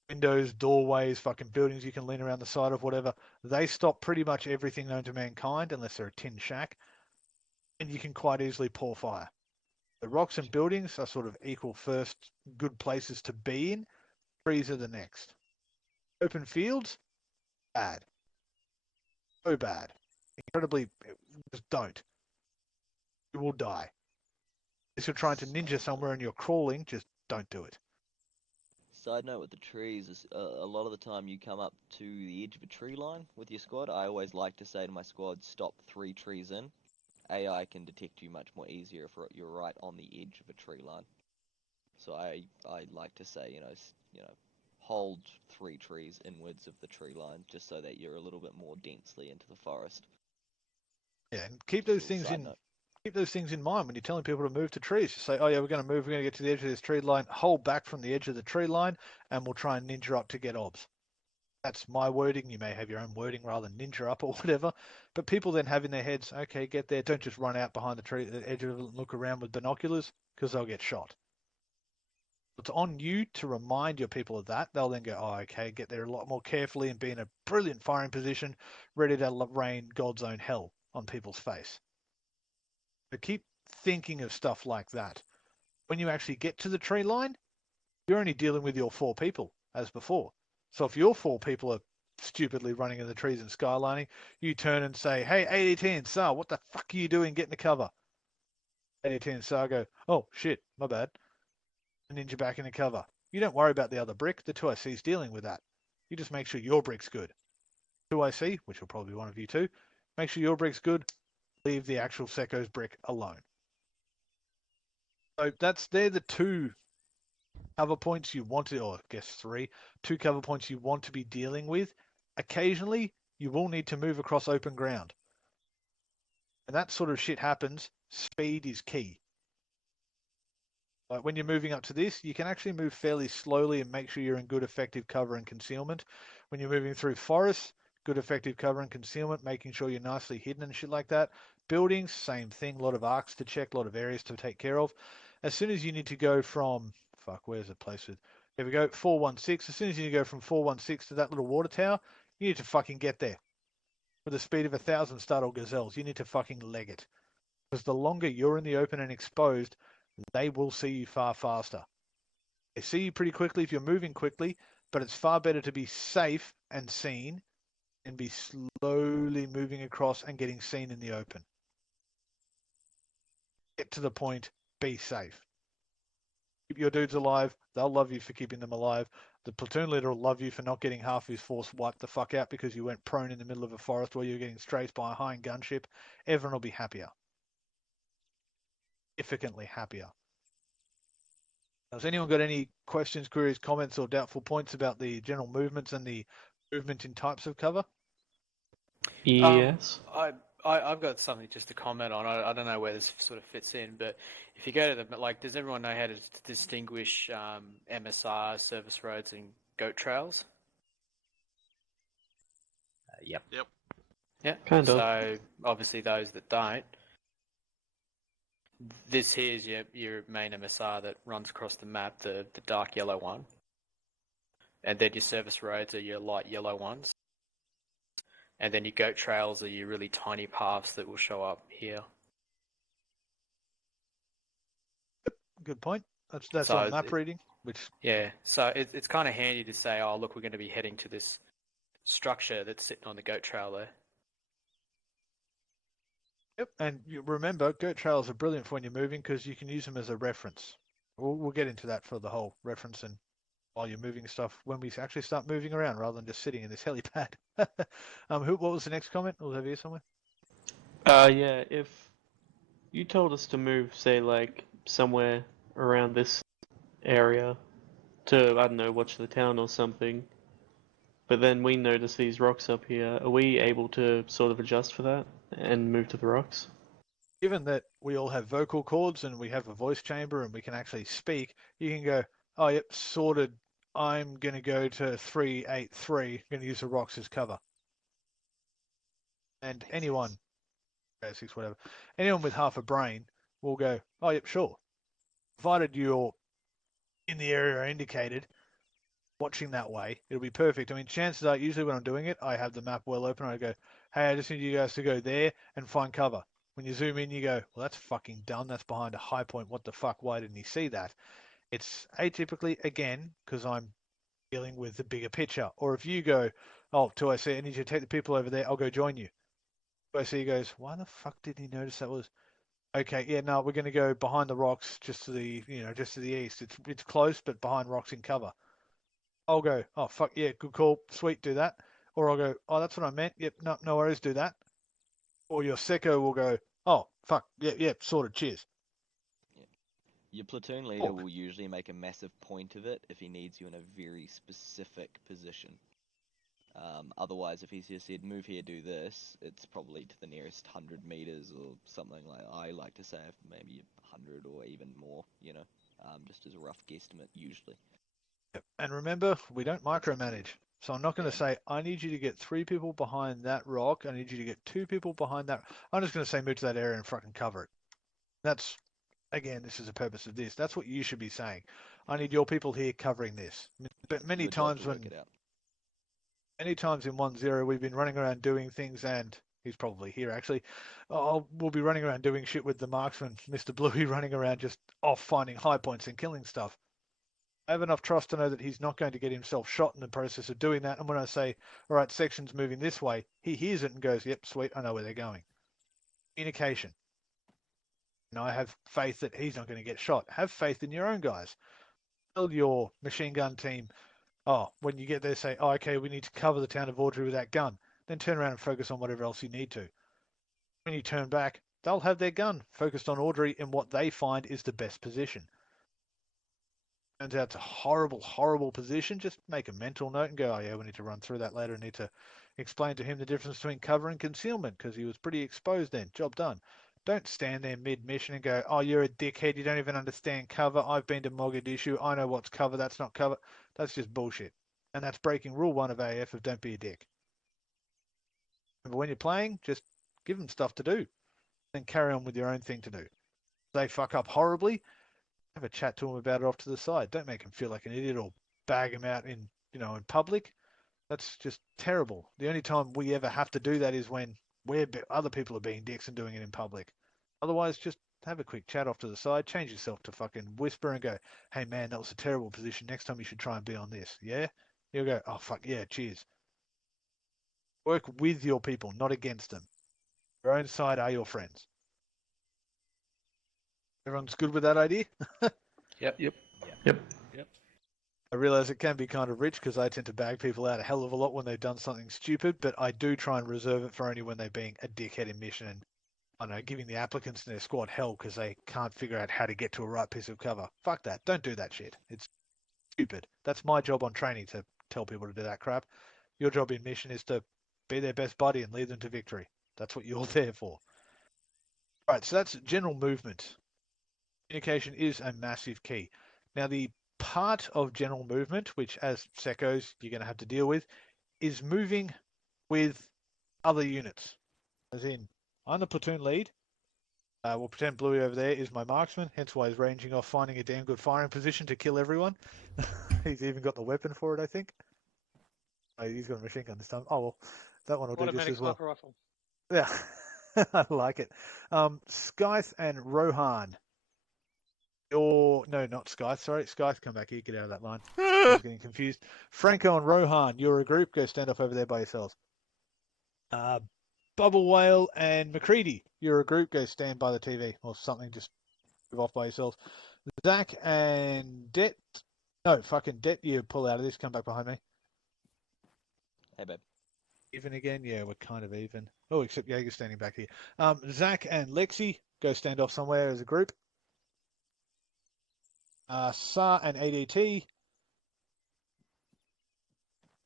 Windows, doorways, fucking buildings you can lean around the side of, whatever, they stop pretty much everything known to mankind unless they're a tin shack, and you can quite easily pour fire. The rocks and buildings are sort of equal first good places to be in. Trees are the next. Open fields, bad. So bad. Incredibly, just don't. You will die. If you're trying to ninja somewhere and you're crawling, just don't do it. Side note with the trees is a lot of the time you come up to the edge of a tree line with your squad. I always like to say to my squad, stop 3 trees in. AI can detect you much more easier if you're right on the edge of a tree line. So I like to say, hold 3 trees inwards of the tree line just so that you're a little bit more densely into the forest. Yeah, and keep those things in mind when you're telling people to move to trees. Just say, oh yeah, we're going to get to the edge of this tree line, hold back from the edge of the tree line, and we'll try and ninja up to get obs. That's my wording. You may have your own wording rather than ninja up or whatever. But people then have in their heads, okay, get there. Don't just run out behind the edge of it and look around with binoculars because they'll get shot. It's on you to remind your people of that. They'll then go, oh, okay, get there a lot more carefully and be in a brilliant firing position, ready to rain God's own hell on people's face. But keep thinking of stuff like that. When you actually get to the tree line, you're only dealing with your 4 people, as before. So if your 4 people are stupidly running in the trees and skylining, you turn and say, hey, 18 SAR, what the fuck are you doing getting the cover? 18 SAR go, oh, shit, my bad. Ninja back in the cover. You don't worry about the other brick. The 2IC is dealing with that. You just make sure your brick's good. 2IC, which will probably be one of you too, make sure your brick's good. Leave the actual Secco's brick alone. So they're the 2 cover points you want to, or I guess 3, 2 cover points you want to be dealing with. Occasionally, you will need to move across open ground. And that sort of shit happens. Speed is key. Like when you're moving up to this, you can actually move fairly slowly and make sure you're in good effective cover and concealment. When you're moving through forests, good effective cover and concealment, making sure you're nicely hidden and shit like that. Buildings, same thing, a lot of arcs to check, a lot of areas to take care of. As soon as you need to go from, where's the place with, here we go, 416. As soon as you need to go from 416 to that little water tower, you need to fucking get there. With the speed of 1,000 startled gazelles, you need to fucking leg it. Because the longer you're in the open and exposed, they will see you far faster. They see you pretty quickly if you're moving quickly, but it's far better to be safe and seen and be slowly moving across and getting seen in the open. Get to the point, be safe. Keep your dudes alive. They'll love you for keeping them alive. The platoon leader will love you for not getting half his force wiped the fuck out because you went prone in the middle of a forest where you're getting strafed by a high gunship. Everyone will be happier. Significantly happier. Has anyone got any questions, queries, comments, or doubtful points about the general movements and the movement in types of cover? Yes. I've got something just to comment on. I don't know where this sort of fits in, but if you go to the, does everyone know how to distinguish MSR, service roads, and goat trails? Yep. Yeah. Kind of. So obviously those that don't, this here is your main MSR that runs across the map, the dark yellow one. And then your service roads are your light yellow ones. And then your goat trails are your really tiny paths that will show up here. Good point. That's So on map reading, which yeah. So it's kind of handy to say, oh look, we're going to be heading to this structure that's sitting on the goat trail there. yep. And you remember, goat trails are brilliant for when you're moving because you can use them as a reference. We'll get into that for the whole reference and while you're moving stuff when we actually start moving around rather than just sitting in this helipad. What was the next comment? Was over here somewhere? Yeah, if you told us to move, say, like, somewhere around this area to, I don't know, watch the town or something, but then we notice these rocks up here, are we able to sort of adjust for that and move to the rocks? Given that we all have vocal cords and we have a voice chamber and we can actually speak, you can go, oh, yep, sorted. I'm going to go to 383. Going to use the rocks as cover. And Makes anyone, sense. 6, whatever, anyone with half a brain will go, oh, yep, sure. Provided you're in the area I indicated, watching that way, it'll be perfect. I mean, chances are, usually when I'm doing it, I have the map well open. I go, hey, I just need you guys to go there and find cover. When you zoom in, you go, well, that's fucking done. That's behind a high point. What the fuck? Why didn't he see that? It's atypically, again, because I'm dealing with the bigger picture. Or if you go, oh, 2IC, I need you to take the people over there. I'll go join you. 2IC goes, why the fuck did he notice that was? Okay, yeah, no, we're going to go behind the rocks, just to the, just to the east. It's close, but behind rocks in cover. I'll go, oh fuck yeah, good call, sweet, do that. Or I'll go, oh that's what I meant. Yep, no worries, do that. Or your Secco will go, oh fuck, yeah, sorted, cheers. Your platoon leader will usually make a massive point of it if he needs you in a very specific position. Otherwise, if he's just said, move here, do this, it's probably to the nearest 100 meters or something like I like to say, maybe 100 or even more, just as a rough guesstimate, usually. Yep. And remember, we don't micromanage. So I'm not going to say, I need you to get 3 people behind that rock. I need you to get 2 people behind that. I'm just going to say, move to that area and fucking cover it. That's, again, this is the purpose of this. That's what you should be saying. I need your people here covering this. But many Your job times to when, work it out. many times in 1-0, we've been running around doing things, and he's probably here actually. We'll be running around doing shit with the marksman, Mr. Bluey, running around just off finding high points and killing stuff. I have enough trust to know that he's not going to get himself shot in the process of doing that. And when I say, all right, section's moving this way, he hears it and goes, yep, sweet, I know where they're going. Communication. And I have faith that he's not going to get shot. Have faith in your own guys. Tell your machine gun team, oh, when you get there, say, oh, okay, we need to cover the town of Audrey with that gun. Then turn around and focus on whatever else you need to. When you turn back, they'll have their gun focused on Audrey in what they find is the best position. Turns out it's a horrible, horrible position, just make a mental note and go, oh yeah, we need to run through that later. I need to explain to him the difference between cover and concealment because he was pretty exposed then. Job done. Don't stand there mid-mission and go, oh, you're a dickhead. You don't even understand cover. I've been to Mogadishu. I know what's cover. That's not cover. That's just bullshit. And that's breaking rule 1 of AAF of don't be a dick. But when you're playing, just give them stuff to do. Then carry on with your own thing to do. If they fuck up horribly, have a chat to them about it off to the side. Don't make them feel like an idiot or bag them out in public. That's just terrible. The only time we ever have to do that is when other people are being dicks and doing it in public. Otherwise, just have a quick chat off to the side, change yourself to fucking whisper and go, hey man, that was a terrible position. Next time you should try and be on this. Yeah? You'll go, oh fuck yeah, cheers. Work with your people, not against them. Your own side are your friends. Everyone's good with that idea? Yep. I realize it can be kind of rich because I tend to bag people out a hell of a lot when they've done something stupid, but I do try and reserve it for only when they're being a dickhead in mission and, I don't know, giving the applicants in their squad hell because they can't figure out how to get to a right piece of cover. Fuck that. Don't do that shit. It's stupid. That's my job on training, to tell people to do that crap. Your job in mission is to be their best buddy and lead them to victory. That's what you're there for. Right, so that's general movement. Communication is a massive key. Now, the part of general movement, which as Seccos you're going to have to deal with, is moving with other units. As in, I'm the platoon lead. We'll pretend Bluey over there is my marksman, hence why he's ranging off, finding a damn good firing position to kill everyone. He's even got the weapon for it, I think. Oh, he's got a machine gun this time. Oh, well, that one will do just as well. Rifle. Yeah, I like it. Scythe and Rohan. Or no, not Scythe. Sorry, Scythe, come back here. Get out of that line. I was getting confused. Franco and Rohan, you're a group. Go stand off over there by yourselves. Bubble Whale and McCready, you're a group. Go stand by the TV or something. Just move off by yourselves. Zach and Det. No, fucking Det. You pull out of this. Come back behind me. Hey, babe. Even again? Yeah, we're kind of even. Oh, except Jaeger's standing back here. Zach and Lexi, go stand off somewhere as a group. Sa and ADT.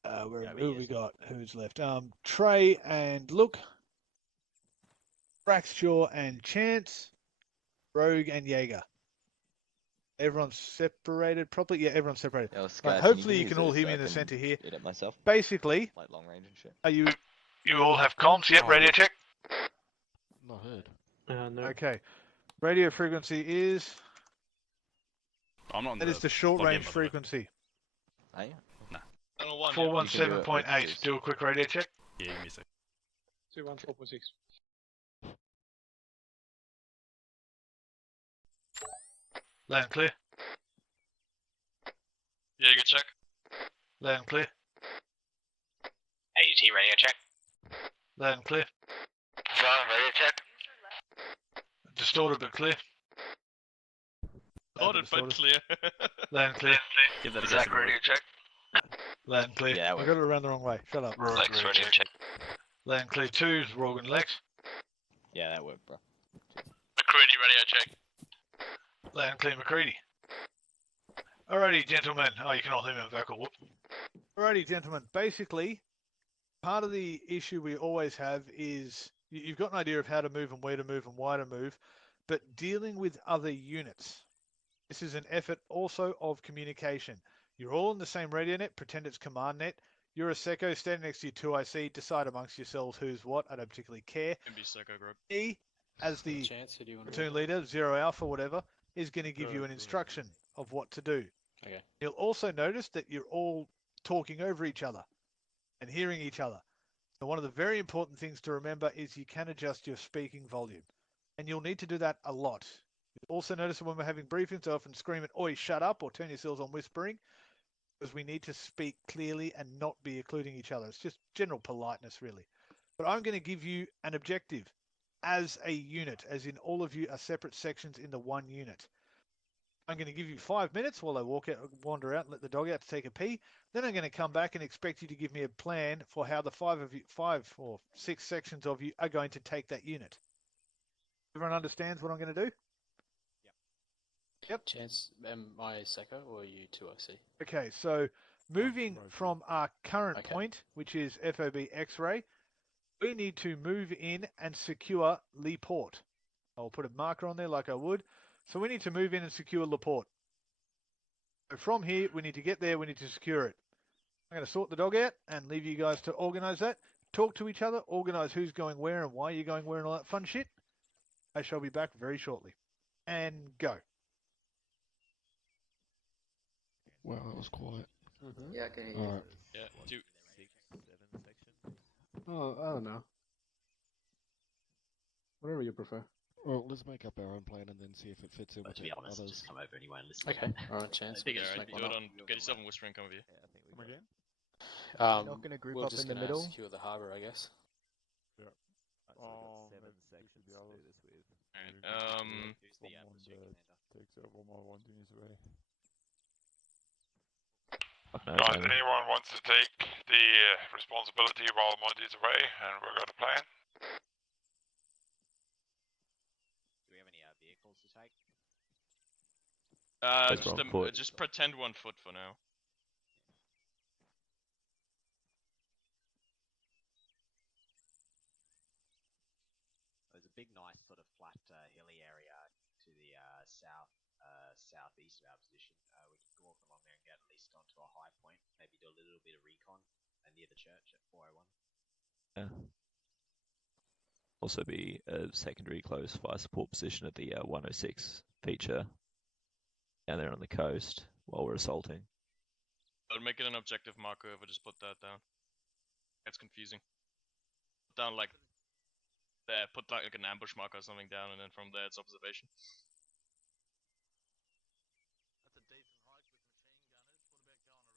Who have we got? Who's left? Trey and Look. Braxshaw and Chance. Rogue and Jaeger. Everyone's separated properly. Yeah, everyone's separated. Yo, Right, Sky, hopefully you use can all this hear so me I in the can center here. edit myself, Basically, like long range and shit. are you all have comms? Yep, radio check. Not heard. No. Okay. Radio frequency is I'm not. that is the short login, range by the way. frequency. Are you? Channel 1, yeah. 417.8. Do a quick radio check. Yeah, give me a sec. 214.6. Land clear. Yeah, good check. Land clear. AUT radio check. Land clear. Zone radio check. Distorted but clear. Ordered but clear. Land clear. Give that a Zach go. radio check. Land clear. Yeah, I got it around the wrong way. Shut up. Lex radio check. Land clear 2, Rogan Lex. Yeah, that worked, bro. McCready radio check. Land clear McCready. Alrighty, gentlemen. Oh, you can all hear me on vocal. Whoop. Alrighty, gentlemen. Basically, part of the issue we always have is you've got an idea of how to move and where to move and why to move, but dealing with other units. This is an effort also of communication. You're all in the same radio net, pretend it's command net. You're a Secco standing next to your 2IC, decide amongst yourselves who's what, I don't particularly care. Can be Secco group. E, as the Chance, who do you want to platoon leader, 0 Alpha, whatever, is going to give you an instruction of what to do. Okay. You'll also notice that you're all talking over each other and hearing each other. So one of the very important things to remember is you can adjust your speaking volume. And you'll need to do that a lot. You'll also notice that when we're having briefings, I often scream at, "Oi, shut up," or turn yourselves on whispering, because we need to speak clearly and not be occluding each other. It's just general politeness, really. But I'm going to give you an objective as a unit, as in all of you are separate sections in the one unit. I'm going to give you 5 minutes while I wander out and let the dog out to take a pee. Then I'm going to come back and expect you to give me a plan for how the 5 or 6 sections of you are going to take that unit. Everyone understands what I'm going to do? Yep. Chance, am I Secco or are you 2IC? Okay, so moving from our current Okay. point, which is FOB X-ray, we need to move in and secure Lee Port. I'll put a marker on there like I would. So we need to move in and secure Le Port. So from here, we need to get there, we need to secure it. I'm going to sort the dog out and leave you guys to organise that. Talk to each other, organise who's going where and why you're going where and all that fun shit. I shall be back very shortly. And go. Wow, that was quiet. Yeah, I can hear you. Alright. Yeah, do. Oh, I don't know. Whatever you prefer. Well, let's make up our own plan and then see if it fits in But with to be the honest, others. just come over anyway and listen. Okay. Alright, Chance. Yeah, We'll just alright, make do one it up. on. Get yourself in whispering, come over here. Um, not gonna group we're up just in the gonna middle? secure the harbour, I guess. Alright, Who's the platoon commander? Right, anyone wants to take the responsibility while Monty's away and we've got a plan? Do we have any vehicles to take? just pretend 1 foot for now. There's a big, nice sort of flat, hilly area to the southeast of our position. We can walk along there and get at least onto a high point. Maybe do a little bit of recon near the church at 401. Yeah. Also be a secondary close fire support position at the 106 feature down there on the coast while we're assaulting. I'll make it an objective marker if I just put that down. It's confusing. Put down like there, put like an ambush marker or something down, and then from there it's observation. That's a decent hike with machine gunners. What about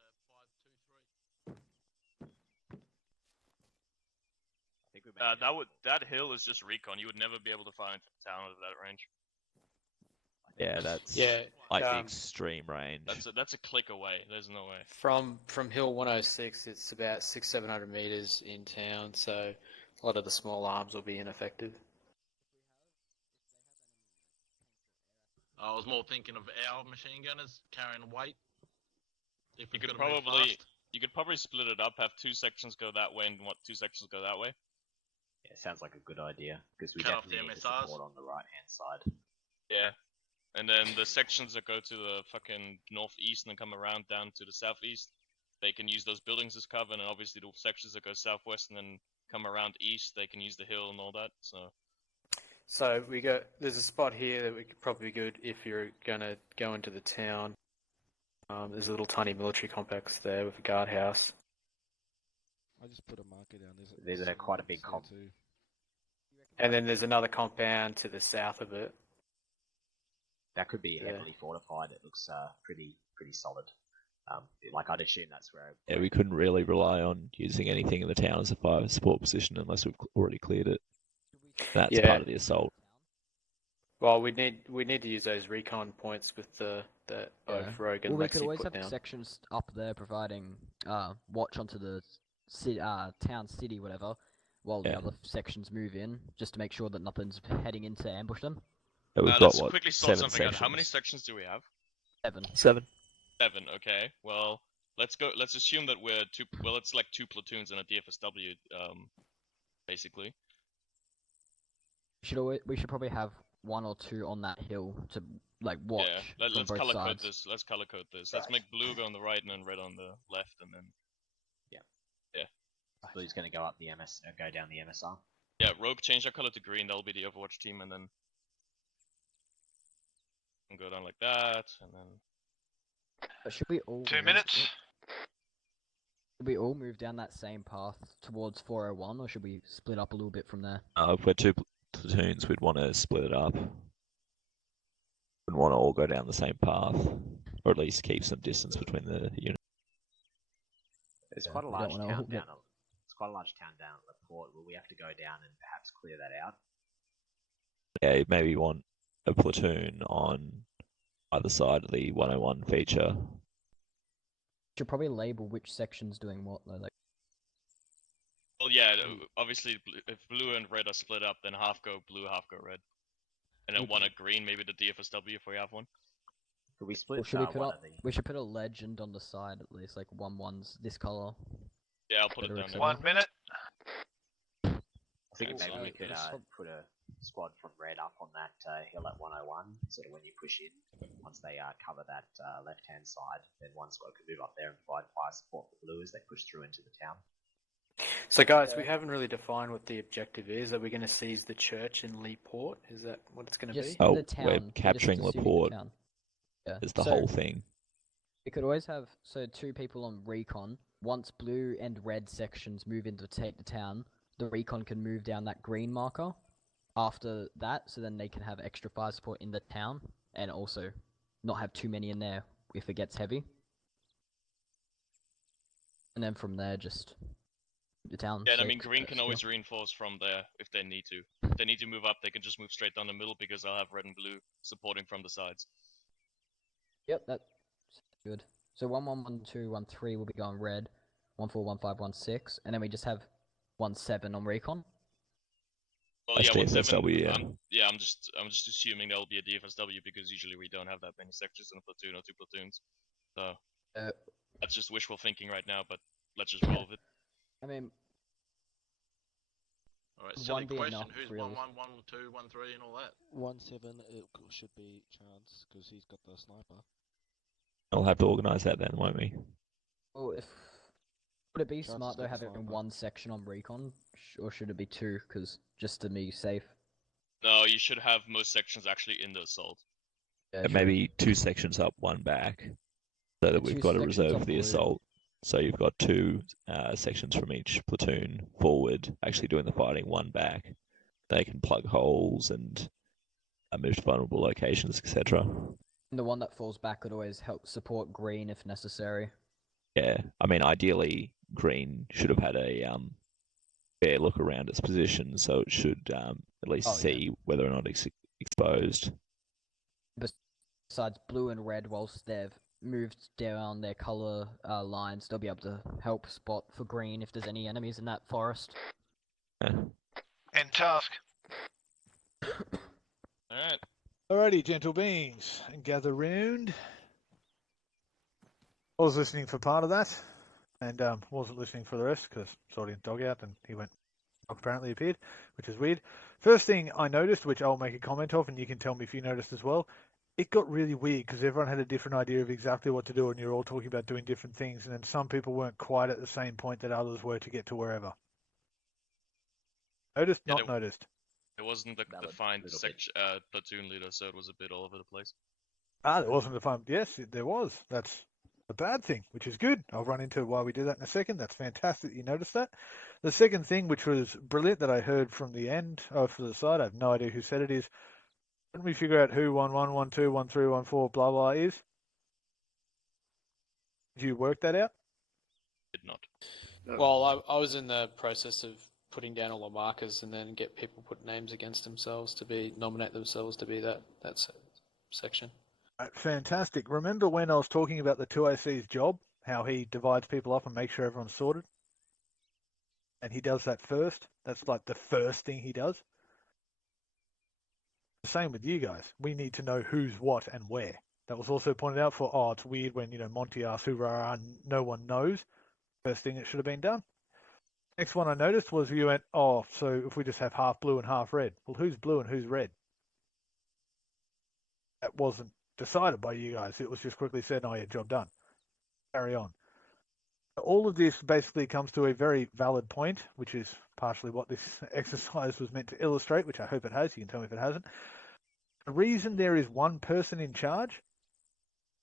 going around the hill? 523. I think we That hill is just recon. You would never be able to fire into the town out of that range. Yeah, that's like the extreme range. That's a click away. There's no way. From Hill 106, it's about 600-700 meters in town, so a lot of the small arms will be ineffective. I was more thinking of our machine gunners carrying weight. If You could probably split it up. Have 2 sections go that way and 2 sections go that way. Yeah, sounds like a good idea because we Cut off definitely the need the MSRs. support on the right hand side. Yeah. And then the sections that go to the fucking northeast and then come around down to the southeast, they can use those buildings as cover, and obviously the sections that go southwest and then come around east, they can use the hill and all that. So there's a spot here that we could probably be good if you're gonna go into the town. There's a little tiny military complex there with a guardhouse. I just put a marker down. There's quite a big comp. And then there's another compound to the south of it. That could be heavily fortified. It looks pretty solid. Like I'd assume that's where. Yeah, we couldn't really rely on using anything in the town as a fire support position unless we've already cleared it. That's part of the assault. Well, we need to use those recon points with the both Rogue and Well, we Lexi could always put have down. sections up there providing watch onto the town, city, whatever, while the other sections move in, just to make sure that nothing's heading in to ambush them. But we've got let's what, quickly sort 7 something out. sections? How many sections do we have? 7. 7. 7. Okay. Well, let's go. Let's assume that we're two. Well, it's like 2 platoons and a DFSW, basically. We should probably have 1 or 2 on that hill to watch Yeah. from Let's both color sides. code this. Let's color code this. Let's make blue go on the right and then red on the left, and then. Yeah. Blue's going to go up the go down the MSR. Yeah, Rogue, change our color to green. That'll be the Overwatch team, and then. And go down like that, and then. Should we all 2 minutes. Should we all move down that same path towards 401, or should we split up a little bit from there? If we're 2 platoons, we'd want to split it up. Wouldn't want to all go down the same path, or at least keep some distance between the units. There's quite a large town down. It's quite a large town down at the port. Will we have to go down and perhaps clear that out? Yeah, maybe you want a platoon on either side of the 101 feature. Should probably label which section's doing what though. Well, yeah. Obviously, if blue and red are split up, then half go blue, half go red, and then one at green. Maybe the DFSW if we have one. Could we split? We should put a legend on the side at least, like 1-1's this color. Yeah, I'll put it down there. 1 minute. I think maybe we could put a squad from red up on that hill at 101, sort of when you push in. Once they cover that left-hand side, then one squad could move up there and provide fire support for blue as they push through into the town. So, guys, we haven't really defined what the objective is. Are we going to seize the church in Lee Port? Is that what it's going to be? Oh, we're capturing Laporte. Yeah. Is the whole thing. We could always have 2 people on recon. Once blue and red sections move in to take the town, the recon can move down that green marker after that, so then they can have extra fire support in the town, and also not have too many in there if it gets heavy. And then from there, just the town. Yeah, I mean, green can always reinforce from there if they need to. If they need to move up, they can just move straight down the middle because they'll have red and blue supporting from the sides. Yep, that's good. So 1-1, 1-2, 1-3 will be going red. 1-4, 1-5, 1-6, and then we just have 1-7 on recon. Well, yeah, 1-7. Yeah, I'm just assuming there'll be a DFSW because usually we don't have that many sections in a platoon or 2 platoons. So that's just wishful thinking right now, but let's just roll with it. I mean, alright, silly question. enough, Who's really. 1-1, 1-2, 1-3, and all that? 1-7 it should be Chance because he's got the sniper. I'll have to organise that then, won't we? Well, would it be Chance smart has though got having sniper. 1 section on recon, or should it be 2? Because just to be safe. No, you should have most sections actually in the assault. Yeah, And maybe 2 sections up, 1 back, so that we've got a reserve for the assault. So you've got 2 sections from each platoon forward, actually doing the fighting, 1 back. They can plug holes and move to vulnerable locations, etc. And the one that falls back could always help support green if necessary. Yeah, I mean, ideally, green should have had a fair look around its position, so it should at least see whether or not it's exposed. Besides blue and red, whilst they've moved down their colour lines, they'll be able to help spot for green if there's any enemies in that forest. End task. Alright. Alrighty, gentle beings, gather round. I was listening for part of that, and wasn't listening for the rest because saw the dog out and he went. Apparently appeared, which is weird. First thing I noticed, which I'll make a comment of, and you can tell me if you noticed as well, it got really weird because everyone had a different idea of exactly what to do, and you're all talking about doing different things, and then some people weren't quite at the same point that others were to get to wherever. Noticed, Yeah, not noticed. There wasn't a Valid, defined little bit. platoon leader, so it was a bit all over the place. Ah, there wasn't a fun. Yes, there was. That's a bad thing, which is good. I'll run into why we do that in a second. That's fantastic. You noticed that. The second thing, which was brilliant, that I heard from the end, for the side, I have no idea who said it, is when we figure out who 1-1, 1-2, 1-3, 1-4, blah blah is. Did you work that out? Did not. Well, I was in the process of putting down all the markers and then get people put names against themselves to nominate themselves to be that section. Fantastic. Remember when I was talking about the 2AC's job, how he divides people up and makes sure everyone's sorted? And he does that first. That's like the first thing he does. Same with you guys. We need to know who's what and where. That was also pointed out for, it's weird when, Monty asks who no one knows. First thing that should have been done. Next one I noticed was you went, so if we just have half blue and half red. Well, who's blue and who's red? That wasn't decided by you guys. It was just quickly said, yeah, job done. Carry on. All of this basically comes to a very valid point, which is partially what this exercise was meant to illustrate, which I hope it has. You can tell me if it hasn't. The reason there is one person in charge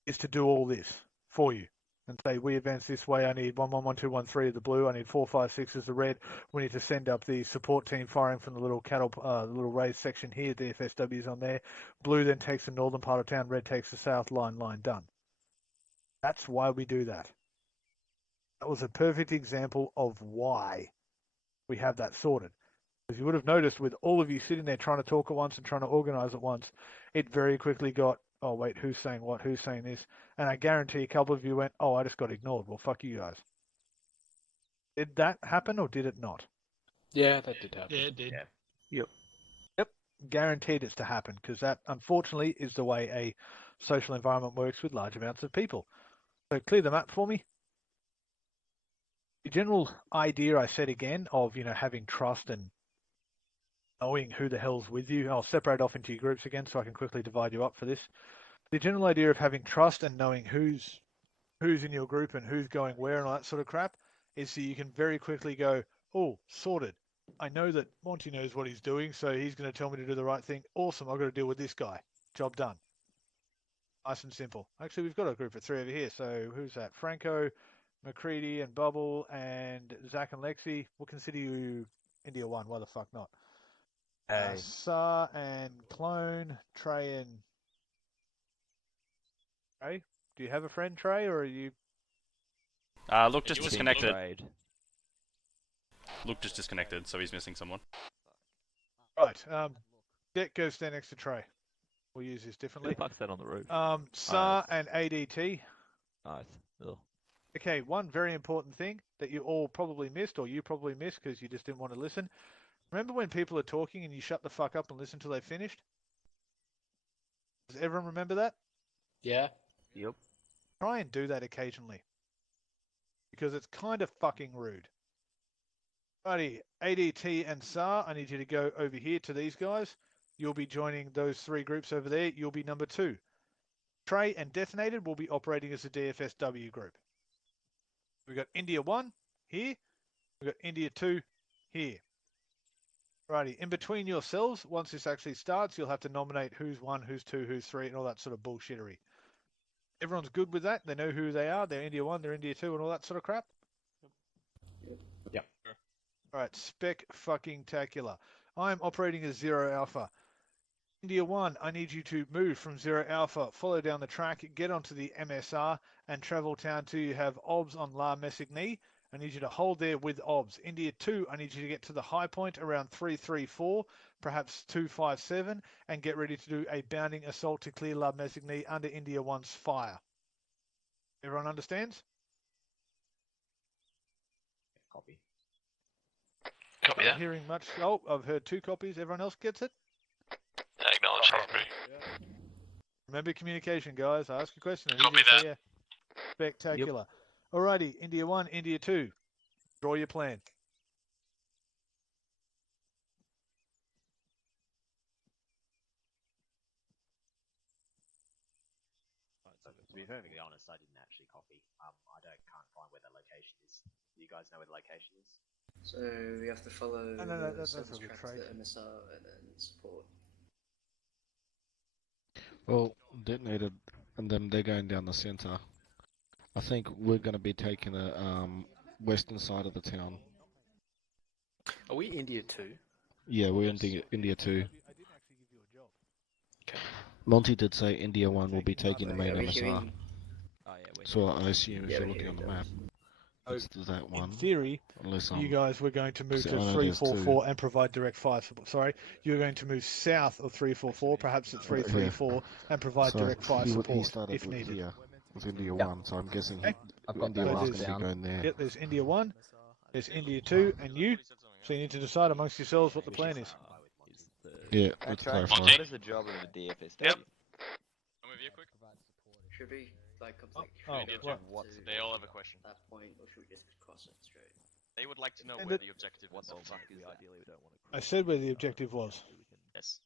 is to do all this for you. And say, we advance this way, I need 1-1, 1-2, 1-3 of the blue, I need 4, 5, 6 as the red. We need to send up the support team firing from the little little raised section here, the FSW's on there. Blue then takes the northern part of town, red takes the south line done. That's why we do that. That was a perfect example of why we have that sorted. As you would have noticed, with all of you sitting there trying to talk at once and trying to organise at once, it very quickly got, wait, who's saying what, who's saying this? And I guarantee a couple of you went, I just got ignored. Well, fuck you guys. Did that happen or did it not? Yeah, that did happen. Yeah, it did. Yeah. Yep. Guaranteed it's to happen, because that, unfortunately, is the way a social environment works with large amounts of people. So clear the map for me. The general idea I said again of, having trust and knowing who the hell's with you. I'll separate off into your groups again so I can quickly divide you up for this. The general idea of having trust and knowing who's in your group and who's going where and all that sort of crap is so you can very quickly go, sorted. I know that Monty knows what he's doing, so he's going to tell me to do the right thing. Awesome, I've got to deal with this guy. Job done. Nice and simple. Actually, we've got a group of 3 over here. So who's that? Franco, McCready, and Bubble, and Zach and Lexi. We'll consider you India 1. Why the fuck not? Sa and Clone, Trey and Trey. Do you have a friend, Trey, or are you? Luke just disconnected. Luke just disconnected, so he's missing someone. Right. Deck, go stand next to Trey. We'll use this differently. Who the fuck's that on the roof? Sa and ADT. Nice. Ugh. Okay, one very important thing that you all probably missed, or you probably missed because you just didn't want to listen. Remember when people are talking and you shut the fuck up and listen till they finished? Does everyone remember that? Yeah. Yep. Try and do that occasionally. Because it's kind of fucking rude. Righty, ADT and SAR, I need you to go over here to these guys. You'll be joining those 3 groups over there. You'll be number 2. Trey and Detonated will be operating as a DFSW group. We've got India 1 here. We've got India 2 here. Righty, in between yourselves, once this actually starts, you'll have to nominate who's 1, who's 2, who's 3, and all that sort of bullshittery. Everyone's good with that? They know who they are? They're India 1, they're India 2, and all that sort of crap? Yep. Alright, spec-fucking-tacular. I'm operating as 0 Alpha. India 1, I need you to move from 0 Alpha, follow down the track, get onto the MSR, and travel down till you have OBS on La Messigny. I need you to hold there with OBS. India 2, I need you to get to the high point around 334, perhaps 257, and get ready to do a bounding assault to clear La Messigny under India 1's fire. Everyone understands? Copy. Copy that. Hearing much. Oh, I've heard 2 copies. Everyone else gets it? Acknowledge copy. Remember communication, guys. I ask a question. I Copy that. Yeah. Spectacular. Alrighty, India 1, India 2. Draw your plan. be perfectly honest, I didn't actually copy. Can't find where the location is. Do you guys know where the location is? So we have to follow No, that's service a good track to trade. the MSR and then support. Well, detonated, and then they're going down the center. I think we're going to be taking the western side of the town. Are we India too? Yeah, we're India 2. I didn't actually give you a job. Okay. Monty did say India 1 will be taking the So main are we MSR. hearing? So I assume if Yeah, you're we're looking on the hearing map, it's that one. In theory, Unless you guys were going to move to I know there's 344 and provide direct fire support. Sorry, you were going to move south of 344, perhaps at 334, and provide so direct fire he support started if with needed. here, with India 1, so I'm guessing Okay. I've got India that 1's marked going to down. be going there. Yep, there's India 1, there's India 2, and you. So you need to decide amongst yourselves what the plan is. Yeah, let's Trax, clarify. what is the job of the DFSW? Yep. I'm with you quick. Should we like complete? Oh, India well, too. They all have a question. That point, or should we just cross it straight? They would like to know And where it- the objective What is. the fuck is that? I said where the objective was. Yes.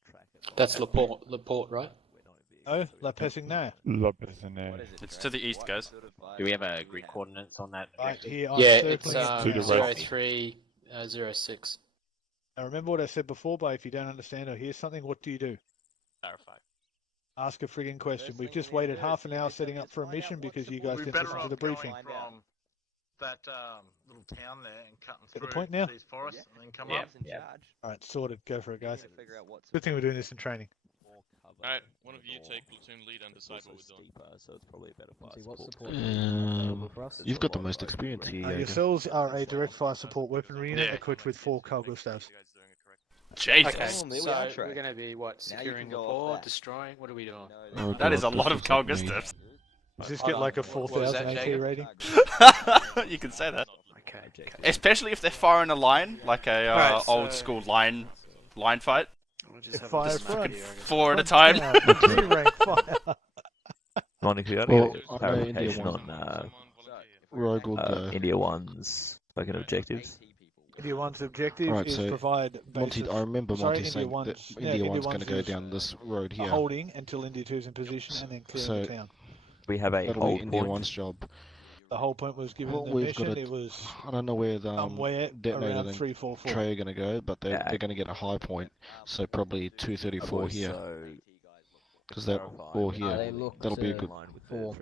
That's Laporte, right? Oh, La Pessigna. It's to the east, guys. Do we have a grid coordinates on that Right objective? here, I'm Yeah, it's circling it now. 0306. Now remember what I said before, but if you don't understand or hear something, what do you do? Clarify. Ask a frigging question. First We've thing just we need to waited do half is an hour DFSW setting up is for a find out mission what because you support guys We're didn't better listen to off the briefing. going from that little town there and cutting Get the through point now? these forests and then come Yeah. up. Who's in charge? Alright, sorted. Go for it, We need guys. to figure out what Good thing we're support doing this in training. Alright, one of you take platoon lead and decide what we're doing. So it's probably a better fire See what support. support available for us. You've got the most experience here, Jaeger. Yourselves are a direct fire support weaponry unit Yeah. equipped with 4 Cargo Gustavs. Jesus. Okay, Oh, there we so are, we're Trey. going to be what? Now you Securing can go off Laporte, that. destroying? What are we doing? Oh, That is a God, lot this of Carl like me. Gustavs. Does this Hold get like a on, what was that, 4,000 AP Jaeger? rating? You can say that. Okay. Especially if they're firing a line, like a Alright, old so- school line fight. We'll just have Fire this map front. here, I guess. 4 at a time. Rank fire. Monica, you Well, got I know clarification India on Rogue India 1's fucking objectives? India 1's objective Alright, is so provide Monty, basis. I remember Sorry, Monty saying that India 1's going to go is down this road a here. holding until India 2's in position and then clearing So the town. We have a that'll be hold India point. 1's job. The whole point was given Well, the we've mission. got It was I don't know where the somewhere detonator around and 344. Trey are going to go, but they're, Yeah. they're going to get a high point, so probably 234 here, So because they're all here. They look That'll be a to- good. for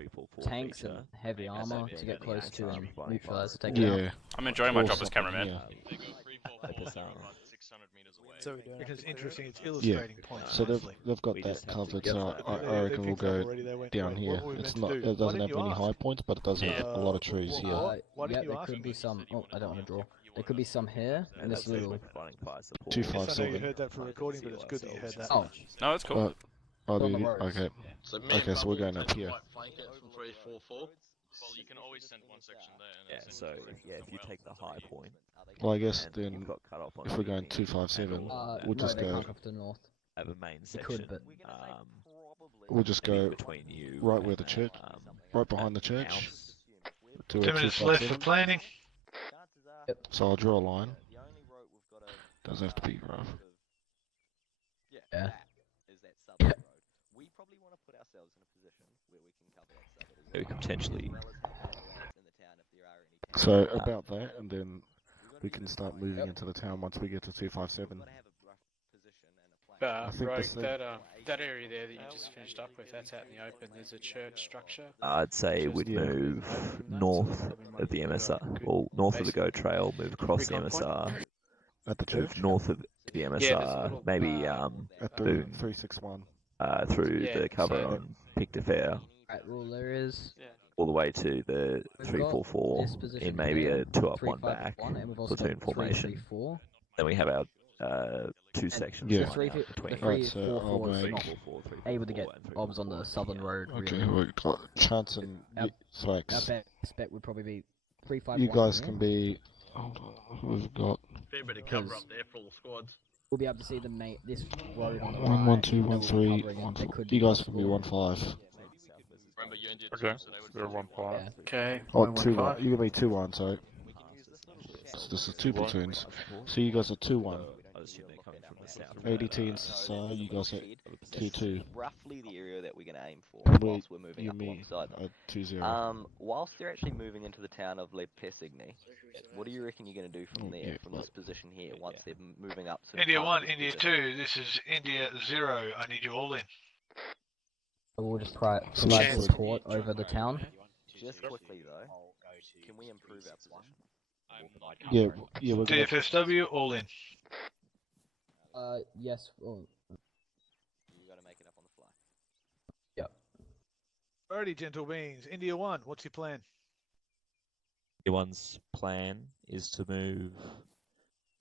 tanks and heavy armor to get close to and neutralize the take Yeah. down. I'm enjoying my Or job as something, cameraman. yeah. They go 344, about 600 meters away. So we don't Which have is to clear interesting. it? It's illustrating points. So nicely. they've got We that just have to covered, get so that. I They reckon we'll picked up go already. They went, down "Wait, here. what were we It's meant to not. do? It Why doesn't didn't have you any ask?" high points, but it does have a lot of trees What? here. Why didn't Yeah, you there ask could me? be some. Oh, I don't want to draw. There could be some here And in this that's it, little. we're providing fire support. Two, Yes, five, I know you seven. heard that for recording, but it's good that you heard that. Oh, No, it's cool. Oh, On the the, roads. okay. So me Okay, and so we're Bubble going up take here. right flank it from 344. Well, you can always send one section there. And Yeah, then so send one section yeah, if you somewhere take the else, high it's up to you. point, Well, I guess and then you've got cut off on if we're going everything, 257, and all of we'll that, no, just they go. can't go to the north. have a main They section. could, but We'll just and in go between you right where and the that, church, right behind the church. house. To 2 a minutes left for 257. planning. So I'll draw a line. Doesn't have to be rough. Yeah. We probably want to put ourselves in a position where we can cover that suburb as We well, could potentially. as well as have allies in the town if there are any towns. So about that, and then we can start moving into the town once we get to 257. We've got to have a rough position and a plan. I think Rogue, this thing- that area there that you just finished up with, that's out in the open. There's a church structure. I'd say we'd Yeah. move north of the MSR, well, north of the GO Trail, move across the Recon point? MSR, At the move church? north of the there's a MSR, little, maybe At the Boone. 361. Through Yeah, the cover so- on Pictor Fair, Right, rule there is. all the way to the We've got 344 this position in maybe here, a 2 up 1 back 351, and we've also platoon got formation. 334. Then we have our 2 sections Yeah. lined Three up fi- between the Right, so I'll 344 is make- not 344, able to 344, get and obs on the 344 southern here. road. Okay, Really. we've got Chance and Our Flex. best bet would probably be 351. You guys here. can be. Hold on, we've got Fair bit of cover Because- up there for all the squads. We'll be able to see the this road on the 1, right. 1, 2, and 1, then we'll be 3, covering it. 1, They 4. could You be guys can be possible. 1, 5. Remember, you're India Okay, too, so they would we're be 1-5. Yeah. Okay. Oh, 1, 2 1, 1. 5. You can be 2 1, so. So this is 2 platoons. So you guys are 2 1. I assume they're coming from the south. 80T and so you guys at This is 2-2. roughly the area that we're going to aim for We- whilst we're moving you up mean alongside them. 2-0. Whilst they're actually moving into the town of Le Pessigny, what do you reckon you're going to do from Oh, there, yeah, from well- this position here, once they're moving up? Sort of India half 1, this India position? 2, this is India 0. I need you all in. We'll just provide Chance. support over the town. Just quickly though, can we improve our position? Yeah, yeah, we're gonna. DFSW, all in. Yes. Well, You got to make it up on the fly. yep. Alrighty, gentle beings. India 1, what's your plan? Everyone's plan is to move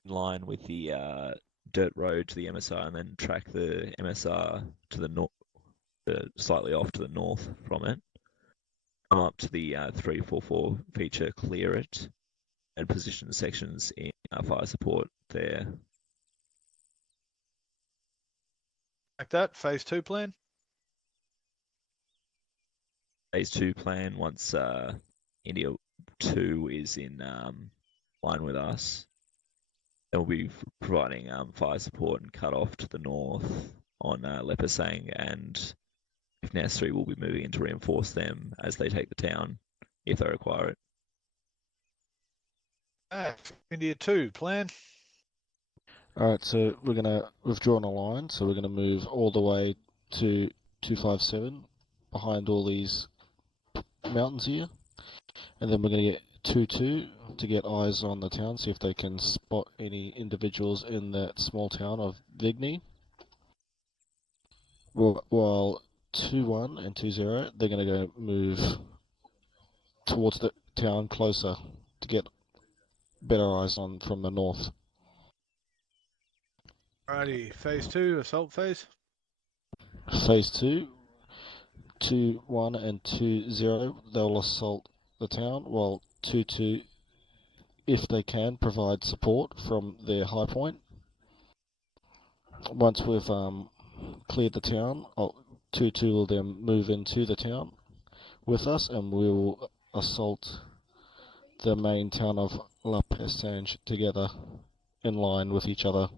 in line with the dirt road to the MSR and then track the MSR to the north, slightly off to the north from it. Come up to the 344 feature, clear it, and position sections in fire support there. Like that, phase 2 plan? Phase 2 plan, once India 2 is in line with us, then we'll be providing fire support and cut off to the north on Lepasang, and if necessary, we'll be moving in to reinforce them as they take the town, if they require it. India 2, plan? Alright, so we've drawn a line, so we're gonna move all the way to 257 behind all these mountains here, and then we're gonna get 2-2 to get eyes on the town, see if they can spot any individuals in that small town of Vigny. While 2-1 and 2-0, they're gonna go move towards the town closer to get better eyes on from the north. Alrighty, phase 2, assault phase. Phase 2, 2-1 and 2-0, they'll assault the town, while 2-2, if they can, provide support from their high point. Once we've cleared the town, 2-2 will then move into the town with us, and we'll assault the main town of La Pestange together in line with each other.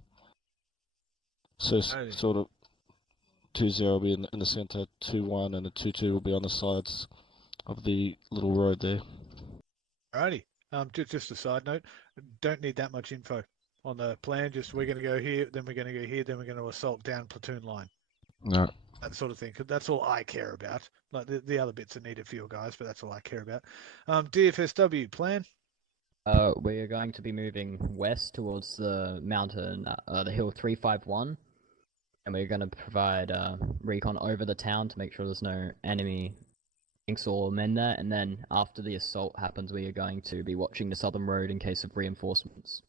So sort of 2-0 will be in the centre, 2-1 and the 2-2 will be on the sides of the little road there. Alrighty. Just a side note, don't need that much info on the plan. Just we're going to go here, then we're going to go here, then we're going to assault down platoon line. No. That sort of thing. 'Cause that's all I care about. Like the other bits are needed for your guys, but that's all I care about. DFSW plan. We are going to be moving west towards the mountain, the hill 351, and we're going to provide recon over the town to make sure there's no enemy tanks or men there. And then after the assault happens, we are going to be watching the southern road in case of reinforcements.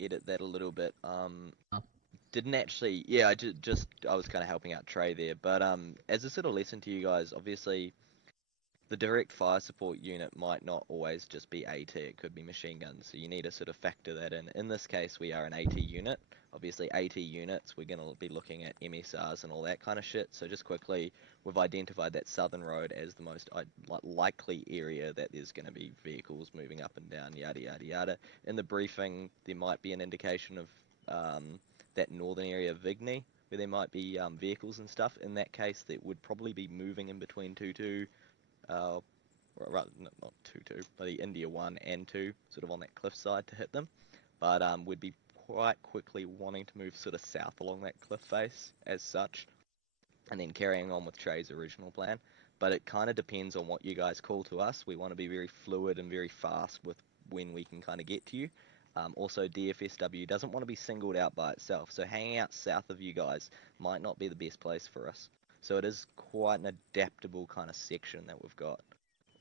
Edit that a little bit. Didn't actually. Yeah, I was kind of helping out Trey there, but as a sort of lesson to you guys, obviously, the direct fire support unit might not always just be AT, it could be machine guns, so you need to sort of factor that in. In this case, we are an AT unit. Obviously, AT units, we're going to be looking at MSRs and all that kind of shit, so just quickly, we've identified that southern road as the most likely area that there's going to be vehicles moving up and down, yada yada yada. In the briefing, there might be an indication of that northern area of Vigny, where there might be vehicles and stuff. In that case, that would probably be moving in between 2-2, rather not 2-2, but the India 1 and 2, sort of on that cliff side to hit them. But we'd be quite quickly wanting to move sort of south along that cliff face as such, and then carrying on with Trey's original plan. But it kind of depends on what you guys call to us. We want to be very fluid and very fast with when we can kind of get to you. Also, DFSW doesn't want to be singled out by itself, so hanging out south of you guys might not be the best place for us. So it is quite an adaptable kind of section that we've got,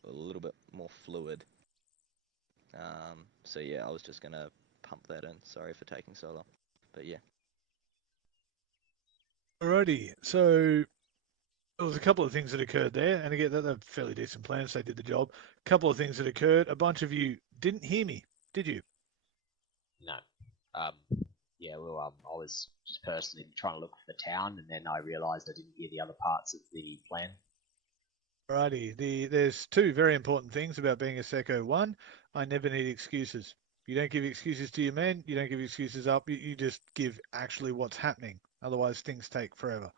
a little bit more fluid. So yeah, I was just going to pump that in. Sorry for taking so long, but yeah. Alrighty, so there was a couple of things that occurred there, and again, they're fairly decent plans. They did the job. A couple of things that occurred. A bunch of you didn't hear me, did you? No. Yeah, well, I was just personally trying to look for the town, and then I realised I didn't hear the other parts of the plan. Alrighty, there's two very important things about being a Secco. One, I never need excuses. You don't give excuses to your men. You don't give excuses up. You just give actually what's happening. Otherwise, things take forever.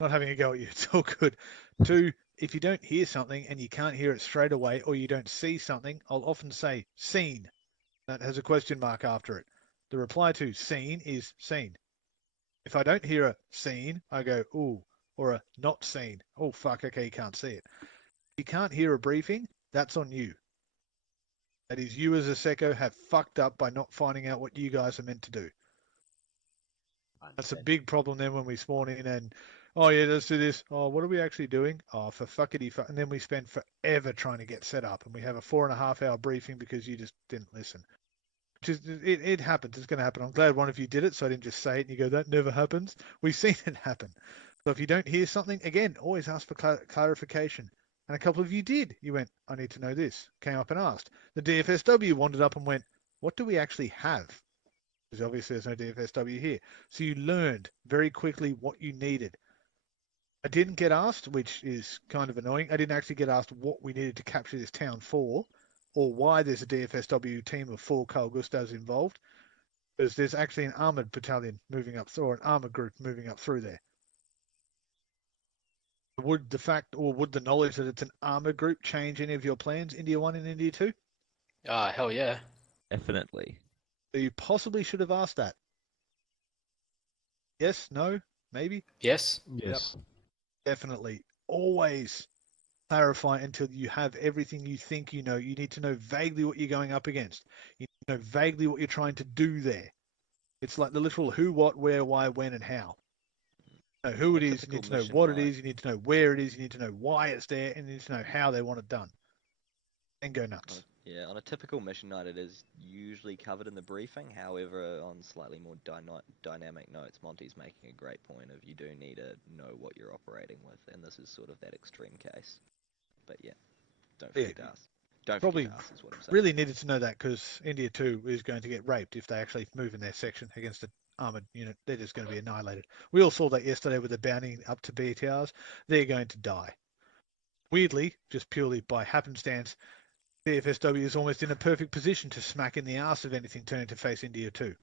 Not having a go at you. It's all good. 2, if you don't hear something and you can't hear it straight away, or you don't see something, I'll often say seen. That has a question mark after it. The reply to seen is seen. If I don't hear a seen, I go ooh, or a not seen. Oh fuck, okay, you can't see it. If you can't hear a briefing, that's on you. That is, you as a Secco have fucked up by not finding out what you guys are meant to do. That's a big problem then when we spawn in and, oh yeah, let's do this. Oh, what are we actually doing? Oh, for fuckity fuck. And then we spend forever trying to get set up and we have a 4.5 hour briefing because you just didn't listen. It happens. It's going to happen. I'm glad one of you did it, so I didn't just say it and you go, that never happens. We've seen it happen. So if you don't hear something, again, always ask for clarification. And a couple of you did. You went, I need to know this. Came up and asked. The DFSW wandered up and went, what do we actually have? Because obviously there's no DFSW here. So you learned very quickly what you needed. I didn't get asked, which is kind of annoying. I didn't actually get asked what we needed to capture this town for, or why there's a DFSW team of 4 Carl Gustavs involved. Because there's actually an armoured battalion moving up, or an armoured group moving up through there. Would the knowledge that it's an armoured group change any of your plans, India 1 and India 2? Ah, hell yeah. Definitely. So you possibly should have asked that. Yes? No? Maybe? Yes? Yes. Yep. Definitely. Always clarify until you have everything you think you know. You need to know vaguely what you're going up against. You need to know vaguely what you're trying to do there. It's like the literal who, what, where, why, when, and how. You know who it is, you need to know what it is, you need to know where it is, you need to know why it's there, and you need to know how they want it done. And go nuts. Yeah, on a typical mission night, it is usually covered in the briefing. However, on slightly more dynamic notes, Monty's making a great point of you do need to know what you're operating with, and this is sort of that extreme case. But yeah, don't forget to ask. Don't Probably forget to ask is what I'm saying. really needed to know that because India 2 is going to get raped if they actually move in their section against an armoured unit. They're just going to be annihilated. We all saw that yesterday with the bounty up to BTRs. They're going to die. Weirdly, just purely by happenstance, DFSW is almost in a perfect position to smack in the arse of anything turning to face India 2.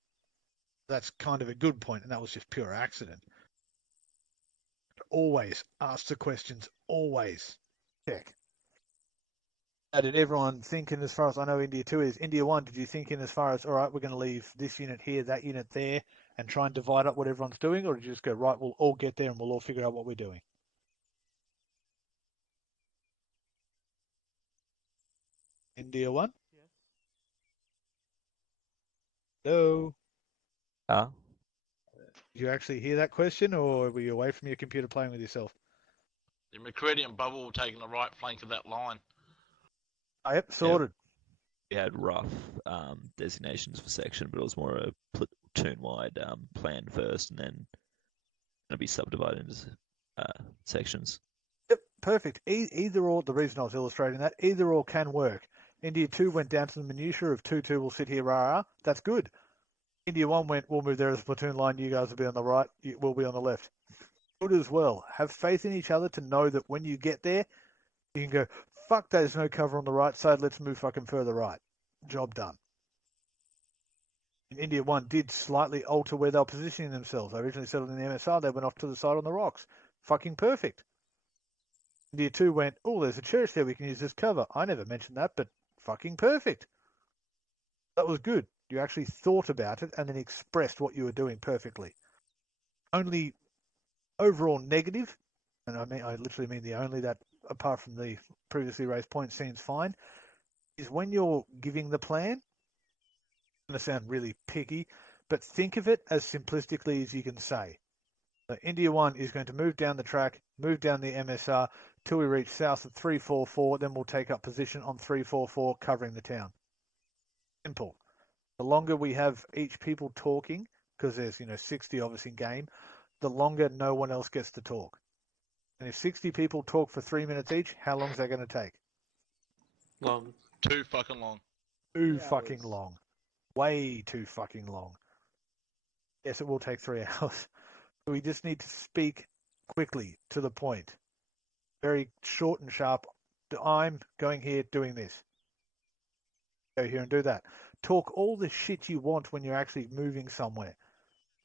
That's kind of a good point, and that was just pure accident. Always ask the questions. Always check. How did everyone think in as far as I know India 2 is? India 1, did you think in as far as, all right, we're going to leave this unit here, that unit there, and try and divide up what everyone's doing? Or did you just go, right, we'll all get there and we'll all figure out what we're doing? India 1? Yes. Hello? Ah. Did you actually hear that question, or were you away from your computer playing with yourself? The Mercurian bubble taking the right flank of that line. Yep, sorted. We had rough designations for section, but it was more a platoon-wide plan first, and then it'll be subdivided into sections. Yep, perfect. Either or, the reason I was illustrating that, either or can work. India 2 went down to the minutiae of 2-2 will sit here, rah. That's good. India 1 went, we'll move there as a platoon line, you guys will be on the right, we'll be on the left. Good as well. Have faith in each other to know that when you get there, you can go, fuck, there's no cover on the right side, let's move fucking further right. Job done. And India 1 did slightly alter where they were positioning themselves. They originally settled in the MSR, they went off to the side on the rocks. Fucking perfect. India 2 went, oh, there's a church there, we can use this cover. I never mentioned that, but fucking perfect. That was good. You actually thought about it and then expressed what you were doing perfectly. Only overall negative, and I literally mean the only that, apart from the previously raised point, seems fine, is when you're giving the plan, it's going to sound really picky, but think of it as simplistically as you can say. So India 1 is going to move down the track, move down the MSR till we reach south of 344, then we'll take up position on 344 covering the town. Simple. The longer we have each people talking, because there's 60 of us in game, the longer no one else gets to talk. And if 60 people talk for 3 minutes each, how long is that going to take? Long. Too fucking long. Too fucking long. Way too fucking long. Yes, it will take 3 hours. We just need to speak quickly, to the point. Very short and sharp. I'm going here doing this. Go here and do that. Talk all the shit you want when you're actually moving somewhere.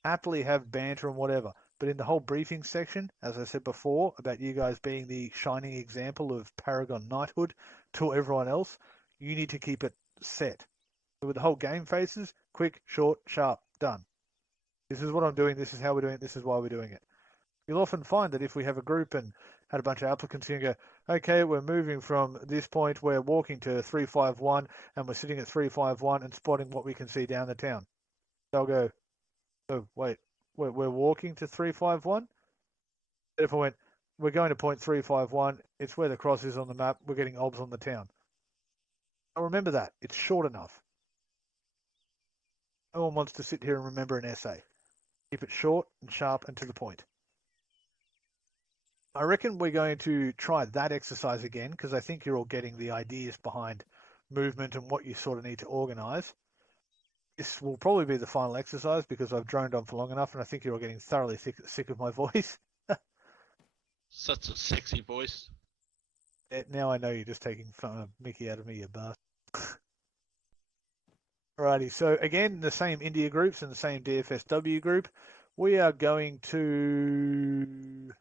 Happily have banter and whatever. But in the whole briefing section, as I said before, about you guys being the shining example of Paragon Knighthood to everyone else, you need to keep it set. So with the whole game phases, quick, short, sharp, done. This is what I'm doing, this is how we're doing it, this is why we're doing it. You'll often find that if we have a group and had a bunch of applicants, you can go, okay, we're moving from this point, we're walking to 351, and we're sitting at 351 and spotting what we can see down the town. They'll go, oh, wait, we're walking to 351? If I went, we're going to point 351, it's where the cross is on the map, we're getting obs on the town. I'll remember that, it's short enough. No one wants to sit here and remember an essay. Keep it short and sharp and to the point. I reckon we're going to try that exercise again because I think you're all getting the ideas behind movement and what you sort of need to organise. This will probably be the final exercise because I've droned on for long enough and I think you're all getting thoroughly sick of my voice. Such a sexy voice. Now I know you're just taking Mickey out of me, you bastard. Alrighty, so again, the same India groups and the same DFSW group. We are going to...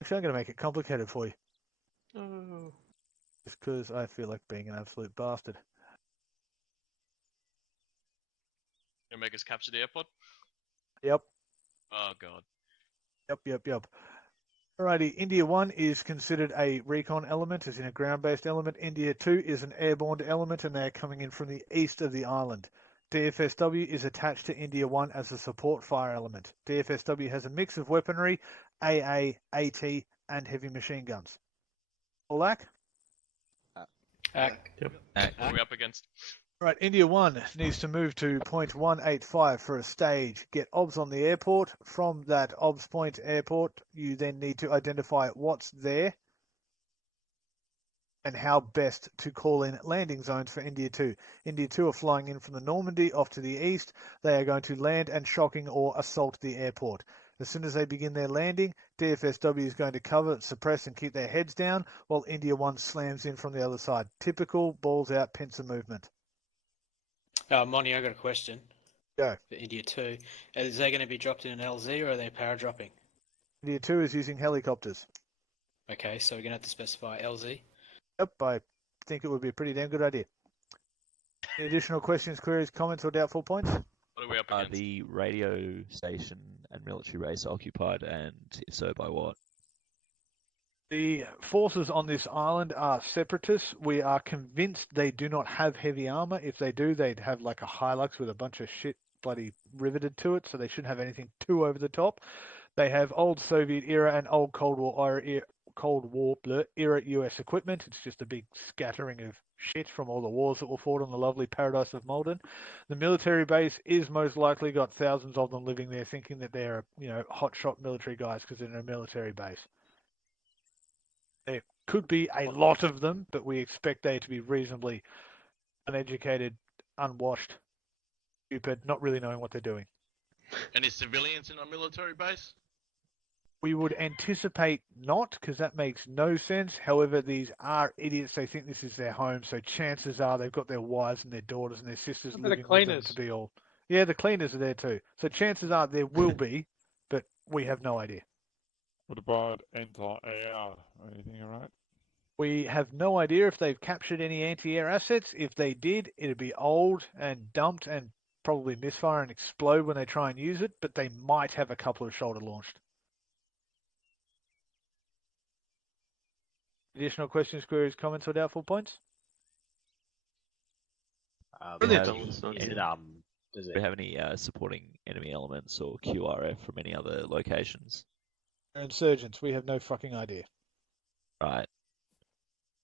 Actually, I'm going to make it complicated for you. Oh. Just because I feel like being an absolute bastard. You'll make us capture the airport? Yep. Oh, God. Yep. Alrighty, India 1 is considered a recon element, as in a ground-based element. India 2 is an airborne element, and they're coming in from the east of the island. DFSW is attached to India 1 as a support fire element. DFSW has a mix of weaponry, AA, AT, and heavy machine guns. All that? Yep. What are we up against? Right, India 1 needs to move to point 185 for a stage. Get obs on the airport. From that obs point airport, you then need to identify what's there and how best to call in landing zones for India 2. India 2 are flying in from the Normandy off to the east. They are going to land and shocking or assault the airport. As soon as they begin their landing, DFSW is going to cover, suppress and keep their heads down while India 1 slams in from the other side. Typical balls out pincer movement. Monty, I got a question. Go. For India 2. Is they going to be dropped in an LZ or are they paradropping? India 2 is using helicopters. Okay, so we're going to have to specify LZ. Yep, I think it would be a pretty damn good idea. Any additional questions, queries, comments, or doubtful points? What are we up against? The radio station and military base occupied, and if so, by what? The forces on this island are separatists. We are convinced they do not have heavy armor. If they do, they'd have like a Hilux with a bunch of shit bloody riveted to it, so they shouldn't have anything too over the top. They have old Soviet era and old Cold War era US equipment. It's just a big scattering of shit from all the wars that were fought on the lovely paradise of Malden. The military base is most likely got thousands of them living there thinking that they're, hotshot military guys because they're in a military base. There could be a lot of them, but we expect they to be reasonably uneducated, unwashed, stupid, not really knowing what they're doing. Any civilians in a military base? We would anticipate not, because that makes no sense. However, these are idiots. They think this is their home, so chances are they've got their wives and their daughters and their sisters living with them to be all. Yeah, the cleaners are there too. So chances are there will be, but we have no idea. What about anti-AR or anything, alright? We have no idea if they've captured any anti-air assets. If they did, it'd be old and dumped and probably misfire and explode when they try and use it, but they might have a couple of shoulder launched. Additional questions, queries, comments, or doubtful points? Brilliant. Does Do we have any supporting enemy elements or QRF from any other locations? They're insurgents. We have no fucking idea. Right.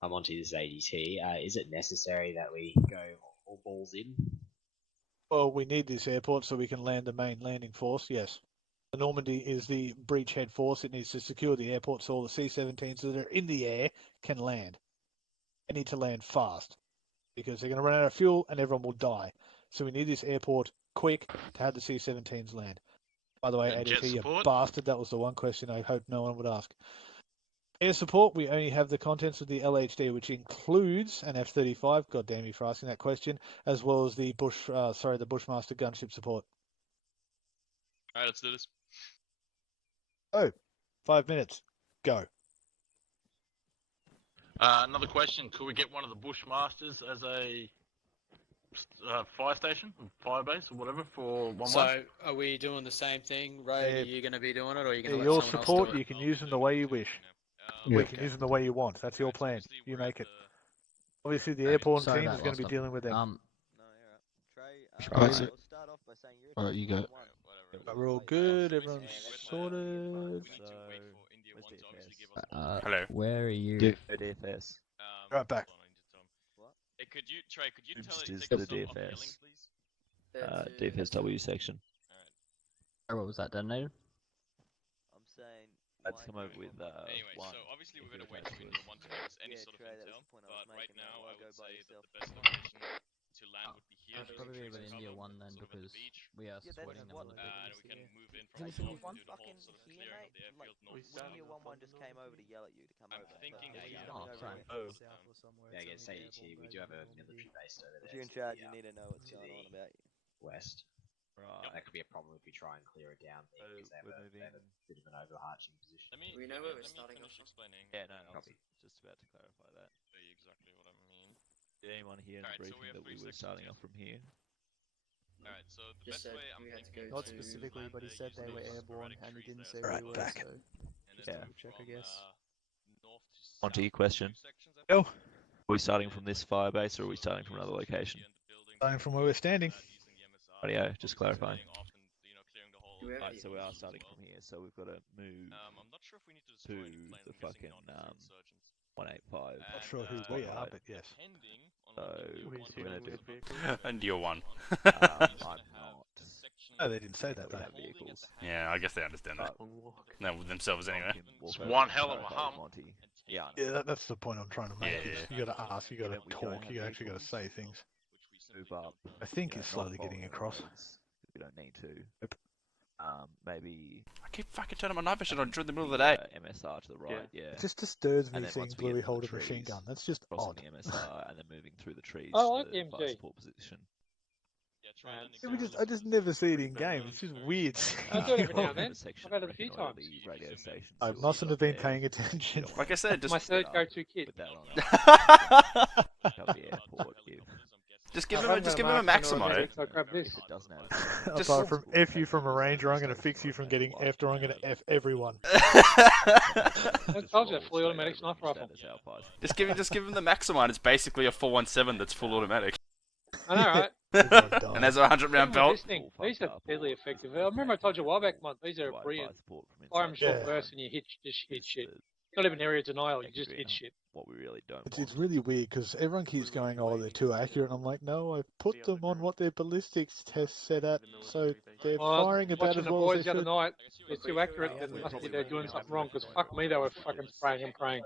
I'm onto this ADT. Is it necessary that we go all balls in? Well, we need this airport so we can land the main landing force, yes. The Normandy is the breachhead force. It needs to secure the airport so all the C-17s that are in the air can land. They need to land fast because they're going to run out of fuel and everyone will die. So we need this airport quick to have the C-17s land. By the way, And ADT, jet you support? bastard, that was the one question I hoped no one would ask. Air support, we only have the contents of the LHD, which includes an F-35. God damn you for asking that question, as well as the the Bushmaster gunship support. All right, let's do this. Oh, 5 minutes. Go. Another question: could we get one of the Bushmasters as a fire station, fire base, or whatever for 1-1? So, are we doing the same thing, Ray? Yeah. Are you going to be doing it, or are you going to let Your someone support, else do you it? can use them the way you wish. Yeah. We can use them the way you want. That's your plan. You make it. Obviously, the airborne Sorry team about is going to be last dealing with them. No, you're right. Trey, Alright, so- we'll start off by saying you're Alright, you go. We're all good. Everyone's sorted. Hello. Where are you? DFS. Right back. Hey, could you, Trey, could you tell Oops, it is take the us some off DFS. healing, please? DFSW section. Oh, what was that detonated? I'm saying. Let's come over with Anyway, one. so obviously we're if going to you're wait for attached to India 1 to give us any Yeah, sort of Trey, that was intel, the point I but was right making, now why I go would by say that yourself? the best location to land would be here. I'd probably be with India 1 then, sort of at because the beach. we are Yeah, supporting that's them what. on the And we can move in from Hey, the can north one and do the whole fucking sort of hear, clearing of mate? the airfield Like, north. India 1-1 just came over to yell at you to come over. thinking But, they you're Oh, coming over sorry. here. Yeah, again, CDT, we do have a military base over there. If you're in to charge, the, you need to know what's to going the on about you. west. Right. That could be a problem if we try and clear it down there because they have, we're they have a bit of an overarching position. Let me, We know where we're let me starting finish off from. explaining. Yeah, no, I was Copy. just about to clarify that. Tell you exactly what I mean. Did anyone hear in the Alright, so we briefing have that we 3 were sections starting here. off from here? Alright, so the Just best said way I'm we had to thinking go is to- to Not specifically, land but he there, said use they were those airborne, sporadic and he trees didn't there say as Right, we were, back. so and just then Yeah. double check, I from, guess. north to On to your south, question. 2 sections, I Go. think. Are we starting from this fire base or are we starting from another location? Starting from where we're standing. Radio, just clarifying. Do we have Right, so we are vehicles? starting from here, so we've got to move I'm not sure if we need to destroy any to planes. the I'm guessing fucking not, 'cause they're insurgents. 185. Not sure who we are, spotlight. but yes. Depending on So what India we're 1 gonna does do. about the India 1. I'm He's gonna not. have the section No, they didn't say that, We though. have holding at vehicles. the Yeah, I guess they understand that. But Long walk. No, themselves anyway. Tom can walk It's over one and hell of a clarify with hump. Monty. Yeah, I know. Yeah, that's the point I'm trying to make. Yeah. Is you got to ask, you got Given to we don't talk, have you actually got to vehicles, say things. move up. I think you know, it's not slowly getting following the across. roads, 'cause we don't need to. Yep. Maybe I keep fucking turning my night vision on during the middle of the day. MSR to the right, yeah. It just disturbs me And then seeing once we get Bluey to the hold a machine trees, gun. That's just crossing odd. the MSR and then moving through the trees I to like the the fire MG. support position. Yeah, try Yeah, landing Yeah, we zones just, I just never see it in game. It's just weird. I do it every We'll now have and then. a section I've had it a few reconnoiter times. the radio station, I so we'll mustn't get have been up paying there, attention. get on Like I said, My just third up go-to kit. with that on cover the airport if give I him haven't got him a marksman or Maximo. medic, so I grab this. if it doesn't have Just- Apart from F you from a ranger, I'm going to fix you from getting F'd, or I'm going to F everyone. I told you, fully automatic sniper rifle. Just give him the Maximo. It's basically a 417 that's full automatic. I know, right? And has a 100-round Even with belt. this thing, these are deadly effective. I remember I told you a while back, Mont, these are brilliant. Fire them short Yeah. bursts and you just hit shit. Not even area denial, you just hit shit. What we really don't It's really weird because everyone keeps going, oh, they're too accurate. And I'm like, no, I put them on what their ballistics test set at, so they're Well, I was firing about watching as the well boys as the they other should. night. They're too accurate, then must be they're doing something wrong, because fuck me, they were fucking spraying and praying.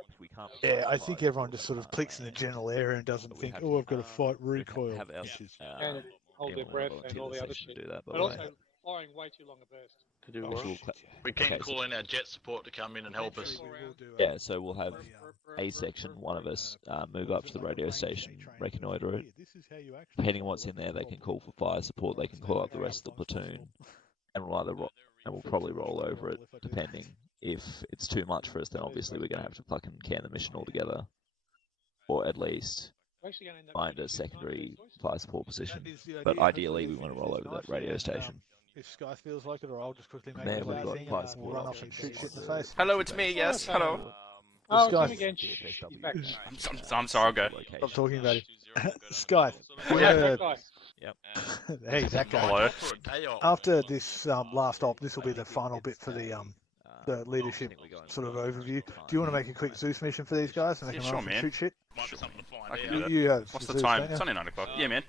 Yeah, I think everyone just sort of clicks in the general area and doesn't think, oh, I've got to fight recoil. Which is, And hold their breath and all the other shit. Do that, by But the also way. firing way too long a burst. To do Oh, what? shit, yeah. We can Okay, call in our jet support to come in and help us. Eventually we will do, Yeah, so we'll have a section, one of us, move up to the radio station, reconnoiter it. Depending on what's in there, they can call for fire support. They can call up the rest of the platoon, and we'll probably roll over it. Depending if it's too much for us, then obviously we're gonna have to fucking can the mission altogether, or at least find a secondary fire support position. But ideally, we want to roll over that radio station. If Sky feels like it, or I'll just quickly make There a we've loud got thing fire and we'll support run off and shoot options. shit in the face. Hello, it's me. Yes, hello. Oh, Sky. Tim again. Shh, he's back. I'm sorry. I'll go. Stop talking about it. Sky. Yeah, that guy. Yep. Hey, that guy. Hello. For a day off. After this last op, this will be the final bit for the leadership sort of overview. Do you want to make a quick Zeus mission for these guys, and they Yeah, can sure, run off and man. shoot shit? Might be something to find I can out. do that. You have What's the Zeus, time? don't It's you? only 9 o'clock. Yeah, man.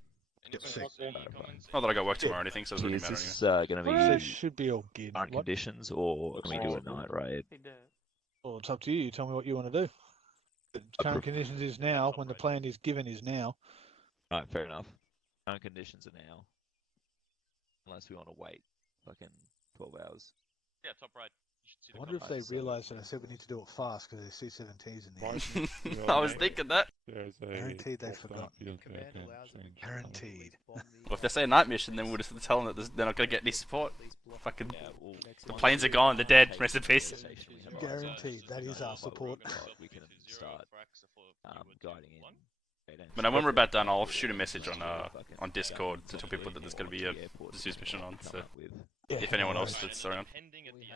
Yep, sick. Not that I got work tomorrow or anything, so it doesn't really Is matter this anyway. going So to it be should be all good. current What? conditions, or can we do a night raid? Well, it's up to you. You tell me what you want to do. The current conditions is now, when the plan is given is now. Right, fair enough. Current conditions are now. Unless we want to wait fucking 12 hours. Yeah, top right. I wonder if they realise that I said we need to do it fast because there's C-17s in there. I was thinking that. Guaranteed they've forgotten. Guaranteed. Well, if they say night mission, then we'll just tell them that they're not going to get any support. Fucking, the planes are gone, they're dead, rest in peace. Guaranteed, that is our support. We can start guiding in. But when we're about done, I'll shoot a message on Discord to tell people that there's going to be a Zeus mission on. So if anyone else that's around.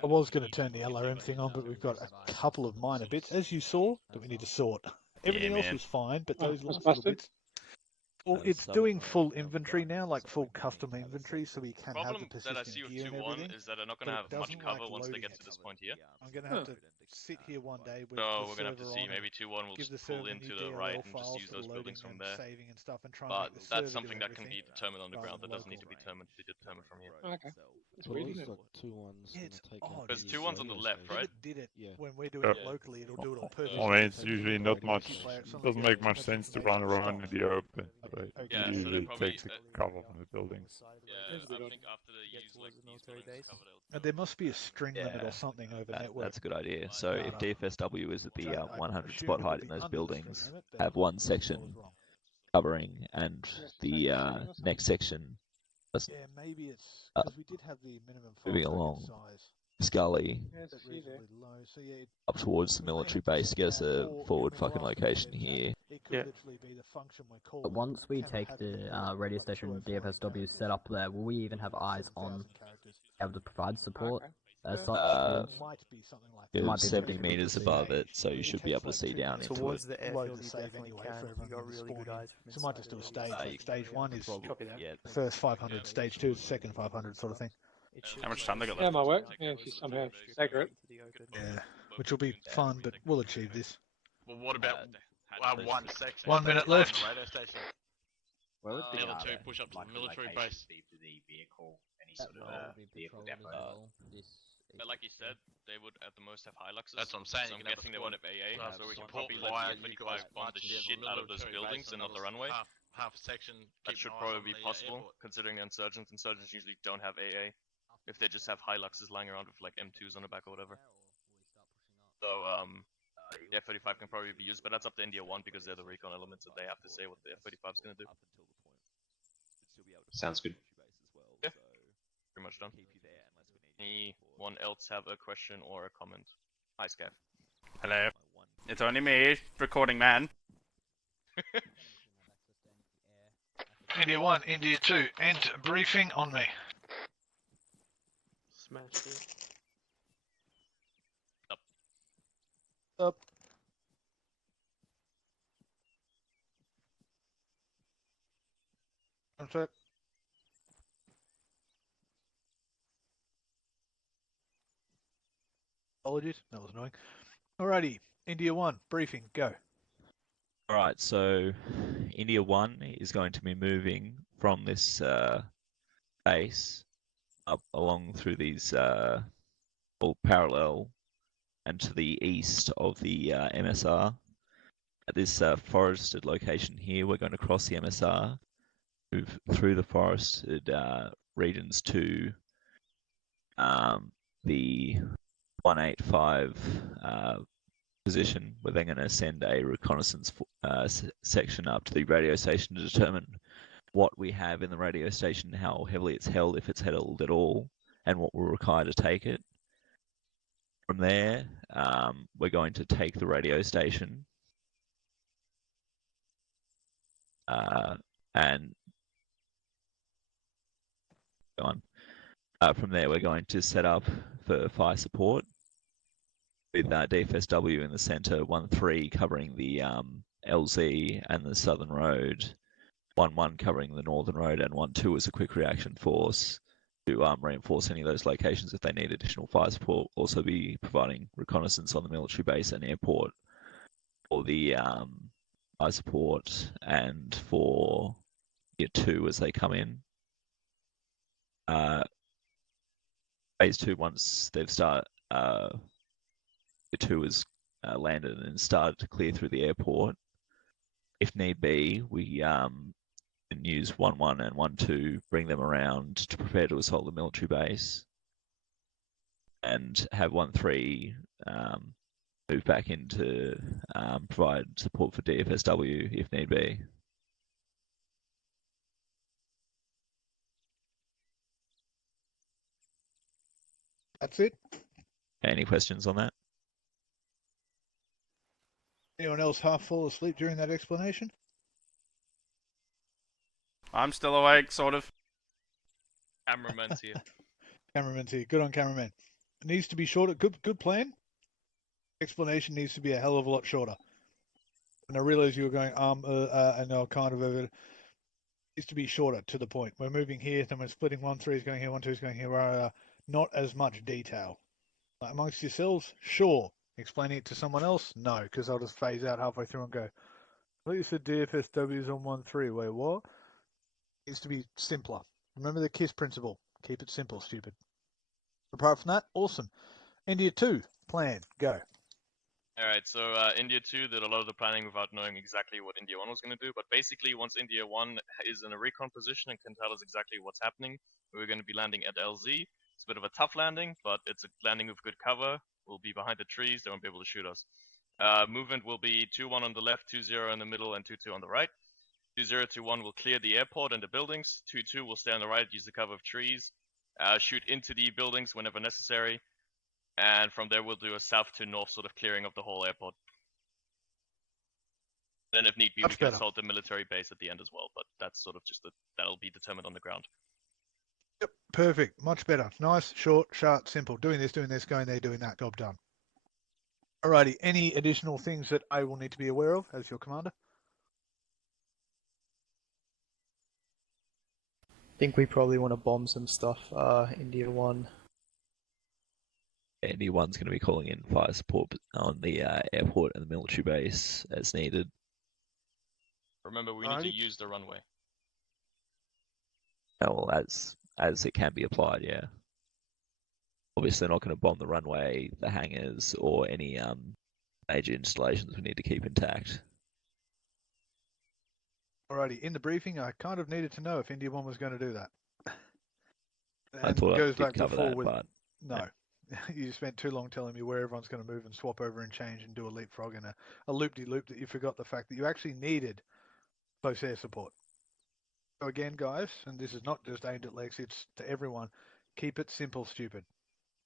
I was going to turn the LRM thing on, but we've got a couple of minor bits, as you saw, that we need to sort. Everything else was fine, but those last little bits. Well, it's doing full inventory now, like full custom inventory, so we can have the that I see persistent with gear and 2-1 everything. is that they're not going to have much cover once they get to this point here. I'm going to have to sit here one day with So the we're going to have to server see, on maybe 2-1 will give the just pull server into new the right DLL and just files use for those buildings loading from and there. saving and stuff and try and But make the that's server something do that can be everything determined on the rather ground. That than doesn't need to local. be determined from here. Okay. That's Well, weird, it isn't looks it? like 2-1's Yeah, gonna it's take odd. out Because the 2-1's on the radio left, If right? it did it Yeah. when we're doing it locally, it'll do it on purpose. I mean, it's usually not much. Doesn't make much sense to run around in the open. Right? Yeah, It so they usually probably takes a cover from the buildings. Yeah, I think after they use like these buildings to cover it. And there must be a string limit Yeah, or something over network. that's a good idea. So if data, DFSW is at which the I 100 assumed spot it would height be in those under the string buildings, limit, but have one I was section wrong. covering and the next section just Yeah, maybe it's Uh, because we did have the minimum moving file along. size. Scully Yeah, it's But see there. reasonably low. So yeah, up towards the we may military have to base set to get us that, a or forward remember fucking last week I location said that here. it could Yeah. literally be the function we're called. But once we can take have the it recorded, radio like station 204 DFSW characters, set up there, will we even have eyes on 7,000 characters. able to provide support Okay. as Yeah. such? Uh, It might be something like You're that. Might be 70 difficult to meters see. above it, so you It should be takes able to like see 2 down minutes into Towards it. the load airfield, the you save definitely anyway can. for You everyone got to really spawn good in. eyes from So it might inside just do a the stage. building. Like stage 1 is Copy that. Yeah, the first 500, stage 2 is the second 500 sort of thing. It should How much be time they got Yeah, left? might work. Yeah, if you somehow stagger it. into the open. Yeah, which will be fun, but we'll achieve this. Well, what about one section? 1 minute on left. the radio station. Where would the Level 2 push up to the military base. be for the vehicle, any That sort of will be vehicle patrolled as depot? well. This But like you said, they would at the most have Hiluxes. That's what I'm saying. So you I'm can have a guessing they squad. won't have AA. So we can probably port let fire, the you F-35 guys bomb the march into shit out of those military buildings base and not the another runway. Half a section. That keep should an eye probably on be the, possible, airport. considering the insurgents. Insurgents usually don't have AA. If they just have Hiluxes lying around with like M2s on the back or whatever. So the F-35 can probably be used, but that's up to India 1 because they're the recon elements and they have to say what the F-35 is going to do. Sounds good. Yeah, pretty much done. Anyone else have a question or a comment? Hi, Scav. Hello. It's only me, recording man. India 1, India 2, end briefing on me. Smashed it. Up. That's it. Apologies, that was annoying. Alrighty, India 1, briefing, go. Alright, so India 1 is going to be moving from this base up along through these all parallel and to the east of the MSR. At this forested location here, we're going to cross the MSR, move through the forested regions to the 185 position. We're then going to send a reconnaissance section up to the radio station to determine what we have in the radio station, how heavily it's held, if it's held at all, and what we're required to take it. From there, we're going to take the radio station and go on. From there, we're going to set up for fire support with DFSW in the center, 1-3 covering the LZ and the southern road, 1-1 covering the northern road, and 1-2 as a quick reaction force to reinforce any of those locations if they need additional fire support. Also be providing reconnaissance on the military base and airport for the fire support and for Year 2 as they come in. Phase 2, once they've started, Year 2 has landed and started to clear through the airport. If need be, we can use 1-1 and 1-2, bring them around to prepare to assault the military base. and have 1-3 move back in to provide support for DFSW if need be. That's it. Any questions on that? Anyone else half fall asleep during that explanation? I'm still awake, sort of. Cameraman's here. Cameraman's here. Good on cameraman. It needs to be shorter. Good plan. Explanation needs to be a hell of a lot shorter. And I realised you were going and they were kind of over. It needs to be shorter, to the point. We're moving here, then we're splitting 1-3 is going here, 1-2 is going here. Not as much detail. Like amongst yourselves, sure. Explaining it to someone else, no, because I'll just phase out halfway through and go, I thought you said DFSW is on 1-3. Wait, what? It needs to be simpler. Remember the KISS principle. Keep it simple, stupid. Apart from that, awesome. India 2, plan, go. Alright, so India 2 did a lot of the planning without knowing exactly what India 1 was going to do, but basically once India 1 is in a recon position and can tell us exactly what's happening, we're going to be landing at LZ. It's a bit of a tough landing, but it's a landing with good cover. We'll be behind the trees, they won't be able to shoot us. Movement will be 2-1 on the left, 2-0 in the middle, and 2-2 on the right. 2-0, 2-1 will clear the airport and the buildings. 2-2 will stay on the right, use the cover of trees, shoot into the buildings whenever necessary. And from there we'll do a south to north sort of clearing of the whole airport. Then if need be, we can assault the military base at the end as well, but that's sort of just that'll be determined on the ground. Yep, perfect. Much better. Nice, short, sharp, simple. Doing this, going there, doing that. Job done. Alrighty. Any additional things that I will need to be aware of as your commander? I think we probably want to bomb some stuff, India 1. India 1's going to be calling in fire support on the airport and the military base as needed. Remember, we need to use the runway. Oh, well, as it can be applied, yeah. Obviously not going to bomb the runway, the hangars, or any major installations we need to keep intact. Alrighty. In the briefing, I kind of needed to know if India 1 was going to do that. I And thought I goes did back cover before that, with but no. You spent too long telling me where everyone's going to move and swap over and change and do a leapfrog and a loop-de-loop that you forgot the fact that you actually needed close air support. So again, guys, and this is not just aimed at Lex, it's to everyone, keep it simple, stupid.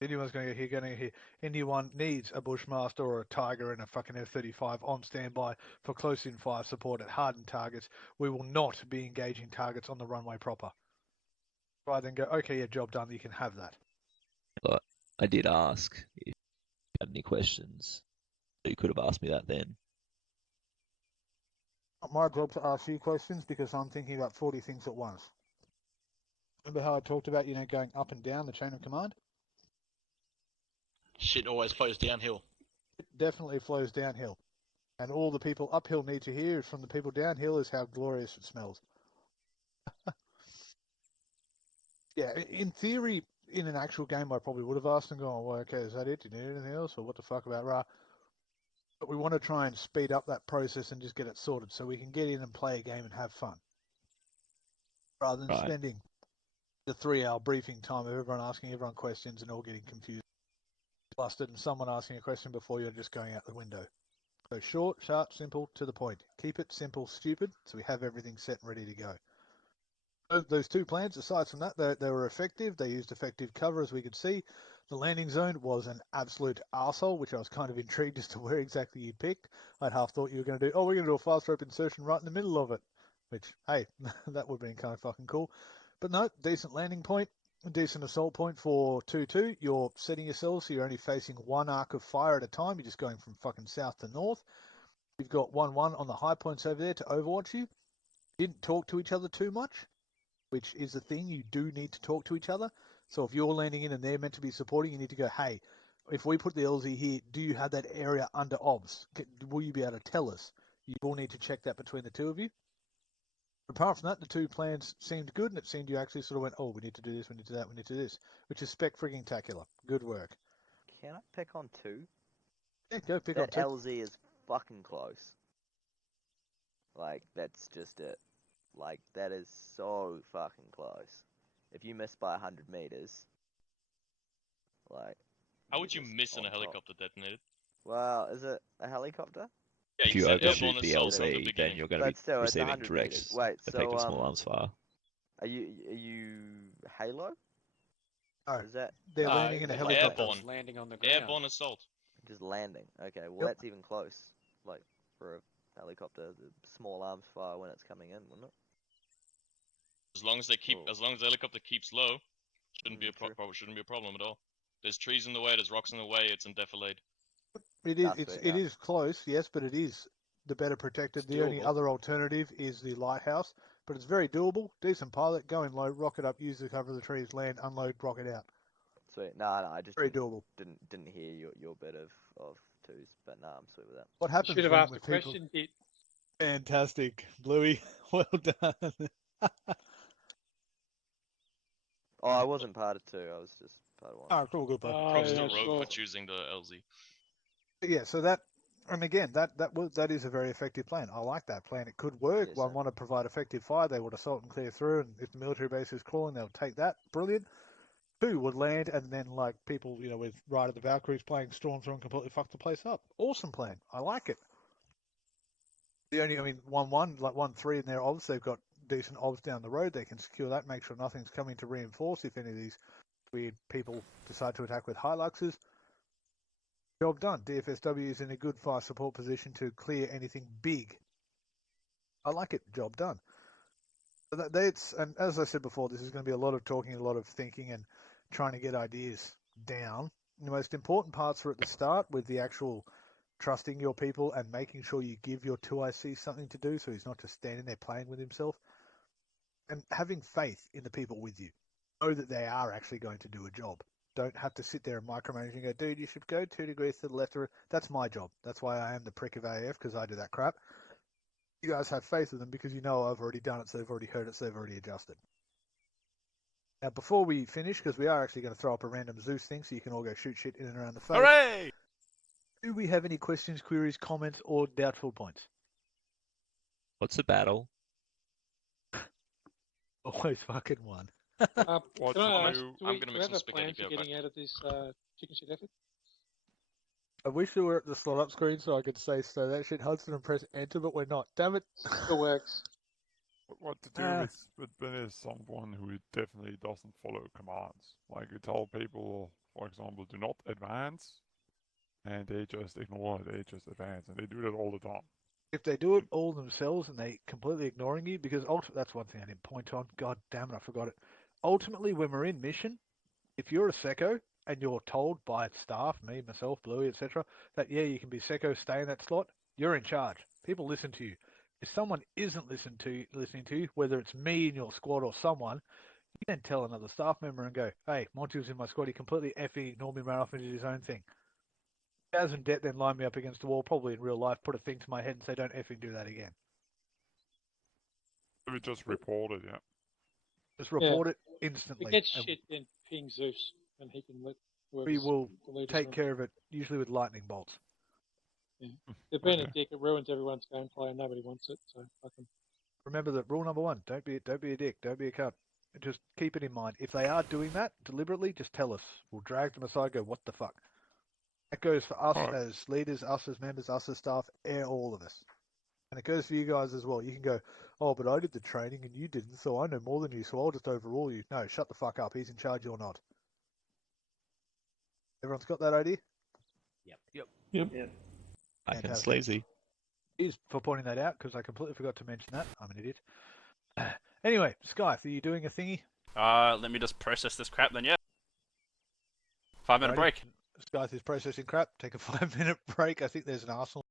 Anyone's going to go here. Anyone needs a Bushmaster or a Tiger and a fucking F-35 on standby for close-in fire support at hardened targets. We will not be engaging targets on the runway proper. Rather than go, okay, yeah, job done, you can have that. But I did ask if you had any questions. So you could have asked me that then. Not my job to ask you questions because I'm thinking about 40 things at once. Remember how I talked about, going up and down the chain of command? Shit always flows downhill. It definitely flows downhill. And all the people uphill need to hear from the people downhill is how glorious it smells. Yeah, in theory, in an actual game, I probably would have asked and gone, well, okay, is that it? Do you need anything else? Or what the fuck about Ra? But we want to try and speed up that process and just get it sorted so we can get in and play a game and have fun. Rather than spending the 3-hour briefing time of everyone asking everyone questions and all getting confused, flustered, and someone asking a question before you're just going out the window. So short, sharp, simple, to the point. Keep it simple, stupid, so we have everything set and ready to go. Those two plans, aside from that, they were effective. They used effective cover, as we could see. The landing zone was an absolute arsehole, which I was kind of intrigued as to where exactly you picked. I'd half thought you were going to do, we're going to do a fast rope insertion right in the middle of it. Which, hey, that would have been kind of fucking cool. But no, decent landing point, a decent assault point for 2-2. You're setting yourselves so you're only facing one arc of fire at a time. You're just going from fucking south to north. You've got 1-1 on the high points over there to overwatch you. Didn't talk to each other too much, which is the thing. You do need to talk to each other. So if you're landing in and they're meant to be supporting, you need to go, hey, if we put the LZ here, do you have that area under obs? Will you be able to tell us? You will need to check that between the two of you. Apart from that, the two plans seemed good, and it seemed you actually sort of went, we need to do this, we need to do that, we need to do this, which is spec-frigging-tacular. Good work. Can I pick on 2? Yeah, go pick on 2. That LZ is fucking close. Like, that's just it. Like, that is so fucking close. If you miss by 100 meters, like, How would you miss in a helicopter detonated? Well, is it a helicopter? Yeah, If you you said airborne overshoot the assault from the LZ, then beginning. you're going to But be still, it's receiving 100 direct meters. Wait, effective so small arms fire. are you Halo? No, Is that they're landing in a helicopter. Airborne. landing on the ground. Airborne assault. just landing? Okay, well Yep. that's even close. Like for a helicopter, the small arms fire when it's coming in, wouldn't it? As long as they keep, Oh. as long as the helicopter keeps low, shouldn't be a true. shouldn't be a problem at all. There's trees in the way, there's rocks in the way, it's indefilade. It is. That's It's. it, It yeah. is close, yes, but it is the better protected. It's The only doable. other alternative is the lighthouse, but it's very doable. Decent pilot, go in low, rocket up, use the cover of the trees, land, unload, rocket out. Sweet. No, I just Very didn't, doable. didn't hear your bit of twos, but no, I'm sweet with that. What You happens should have when asked a with people? question, Pete. Fantastic, Bluey. Well done. Oh, I wasn't part of 2. I was just part of 1. Oh, cool, good. Props to yeah, Rogue sure. for choosing the LZ. Yeah, so that, and again, that is a very effective plan. I like that plan. It could work. Yes, One sir. want to provide effective fire. They would assault and clear through, and if the military base is crawling, they'll take that. Brilliant. 2 would land, and then like people, with Ride of the Valkyries playing Storm Through and completely fuck the place up. Awesome plan. I like it. The only, 1-1, like 1-3 in their obs, they've got decent obs down the road. They can secure that, make sure nothing's coming to reinforce if any of these weird people decide to attack with Hiluxes. Job done. DFSW is in a good fire support position to clear anything big. I like it. Job done. So and as I said before, this is going to be a lot of talking, a lot of thinking, and trying to get ideas down. The most important parts are at the start with the actual trusting your people and making sure you give your 2IC something to do so he's not just standing there playing with himself. And having faith in the people with you. Know that they are actually going to do a job. Don't have to sit there and micromanage and go, dude, you should go 2 degrees to the left. That's my job. That's why I am the prick of AAF, because I do that crap. You guys have faith in them because you know I've already done it, so they've already heard it, so they've already adjusted. Now, before we finish, because we are actually going to throw up a random Zeus thing so you can all go shoot shit in and around the face. Hooray! Do we have any questions, queries, comments, or doubtful points? What's the battle? Always fucking one. What's Can I ask, new? do I'm we gonna do make we some have a spaghetti plan for beer getting out of this chicken shit effort? I wish we were at the slot up screen so I could say so that shit Hudson and press enter, but we're not. Damn it. It works. What to do with Ben is someone who definitely doesn't follow commands. Like you tell people, for example, do not advance, and they just ignore it. They just advance, and they do that all the time. If they do it all themselves and they completely ignoring you, because that's one thing I didn't point on. God damn it, I forgot it. Ultimately, when we're in mission, if you're a Secco and you're told by staff, me, myself, Bluey, etc., that yeah, you can be Secco, stay in that slot, you're in charge. People listen to you. If someone isn't listening to you, whether it's me in your squad or someone, you then tell another staff member and go, hey, Monty was in my squad, he completely effing ignored me, ran off and did his own thing. Gaz and Det then line me up against the wall, probably in real life, put a thing to my head and say, don't effing do that again. We just report it, yeah. Just report it instantly. If it gets shit, then ping Zeus, and he can let We whoever's will the leader's take on. care of it, usually with lightning bolts. Yeah. They've been a dick. It ruins everyone's gameplay, and nobody wants it. So fucking. Remember that rule number 1: don't be a dick, don't be a cunt. Just keep it in mind. If they are doing that deliberately, just tell us. We'll drag them aside. Go, what the fuck? That goes for us as leaders, us as members, us as staff, all of us. And it goes for you guys as well. You can go, oh, but I did the training and you didn't, so I know more than you, so I'll just overrule you. No, shut the fuck up. He's in charge, you're not. Everyone's got that idea? Yep. I can sleazy. Is for pointing that out, because I completely forgot to mention that. I'm an idiot. Anyway, Skype, are you doing a thingy? Let me just process this crap then, yeah. 5-minute break. Skype is processing crap. Take a 5-minute break. I think there's an Arsenal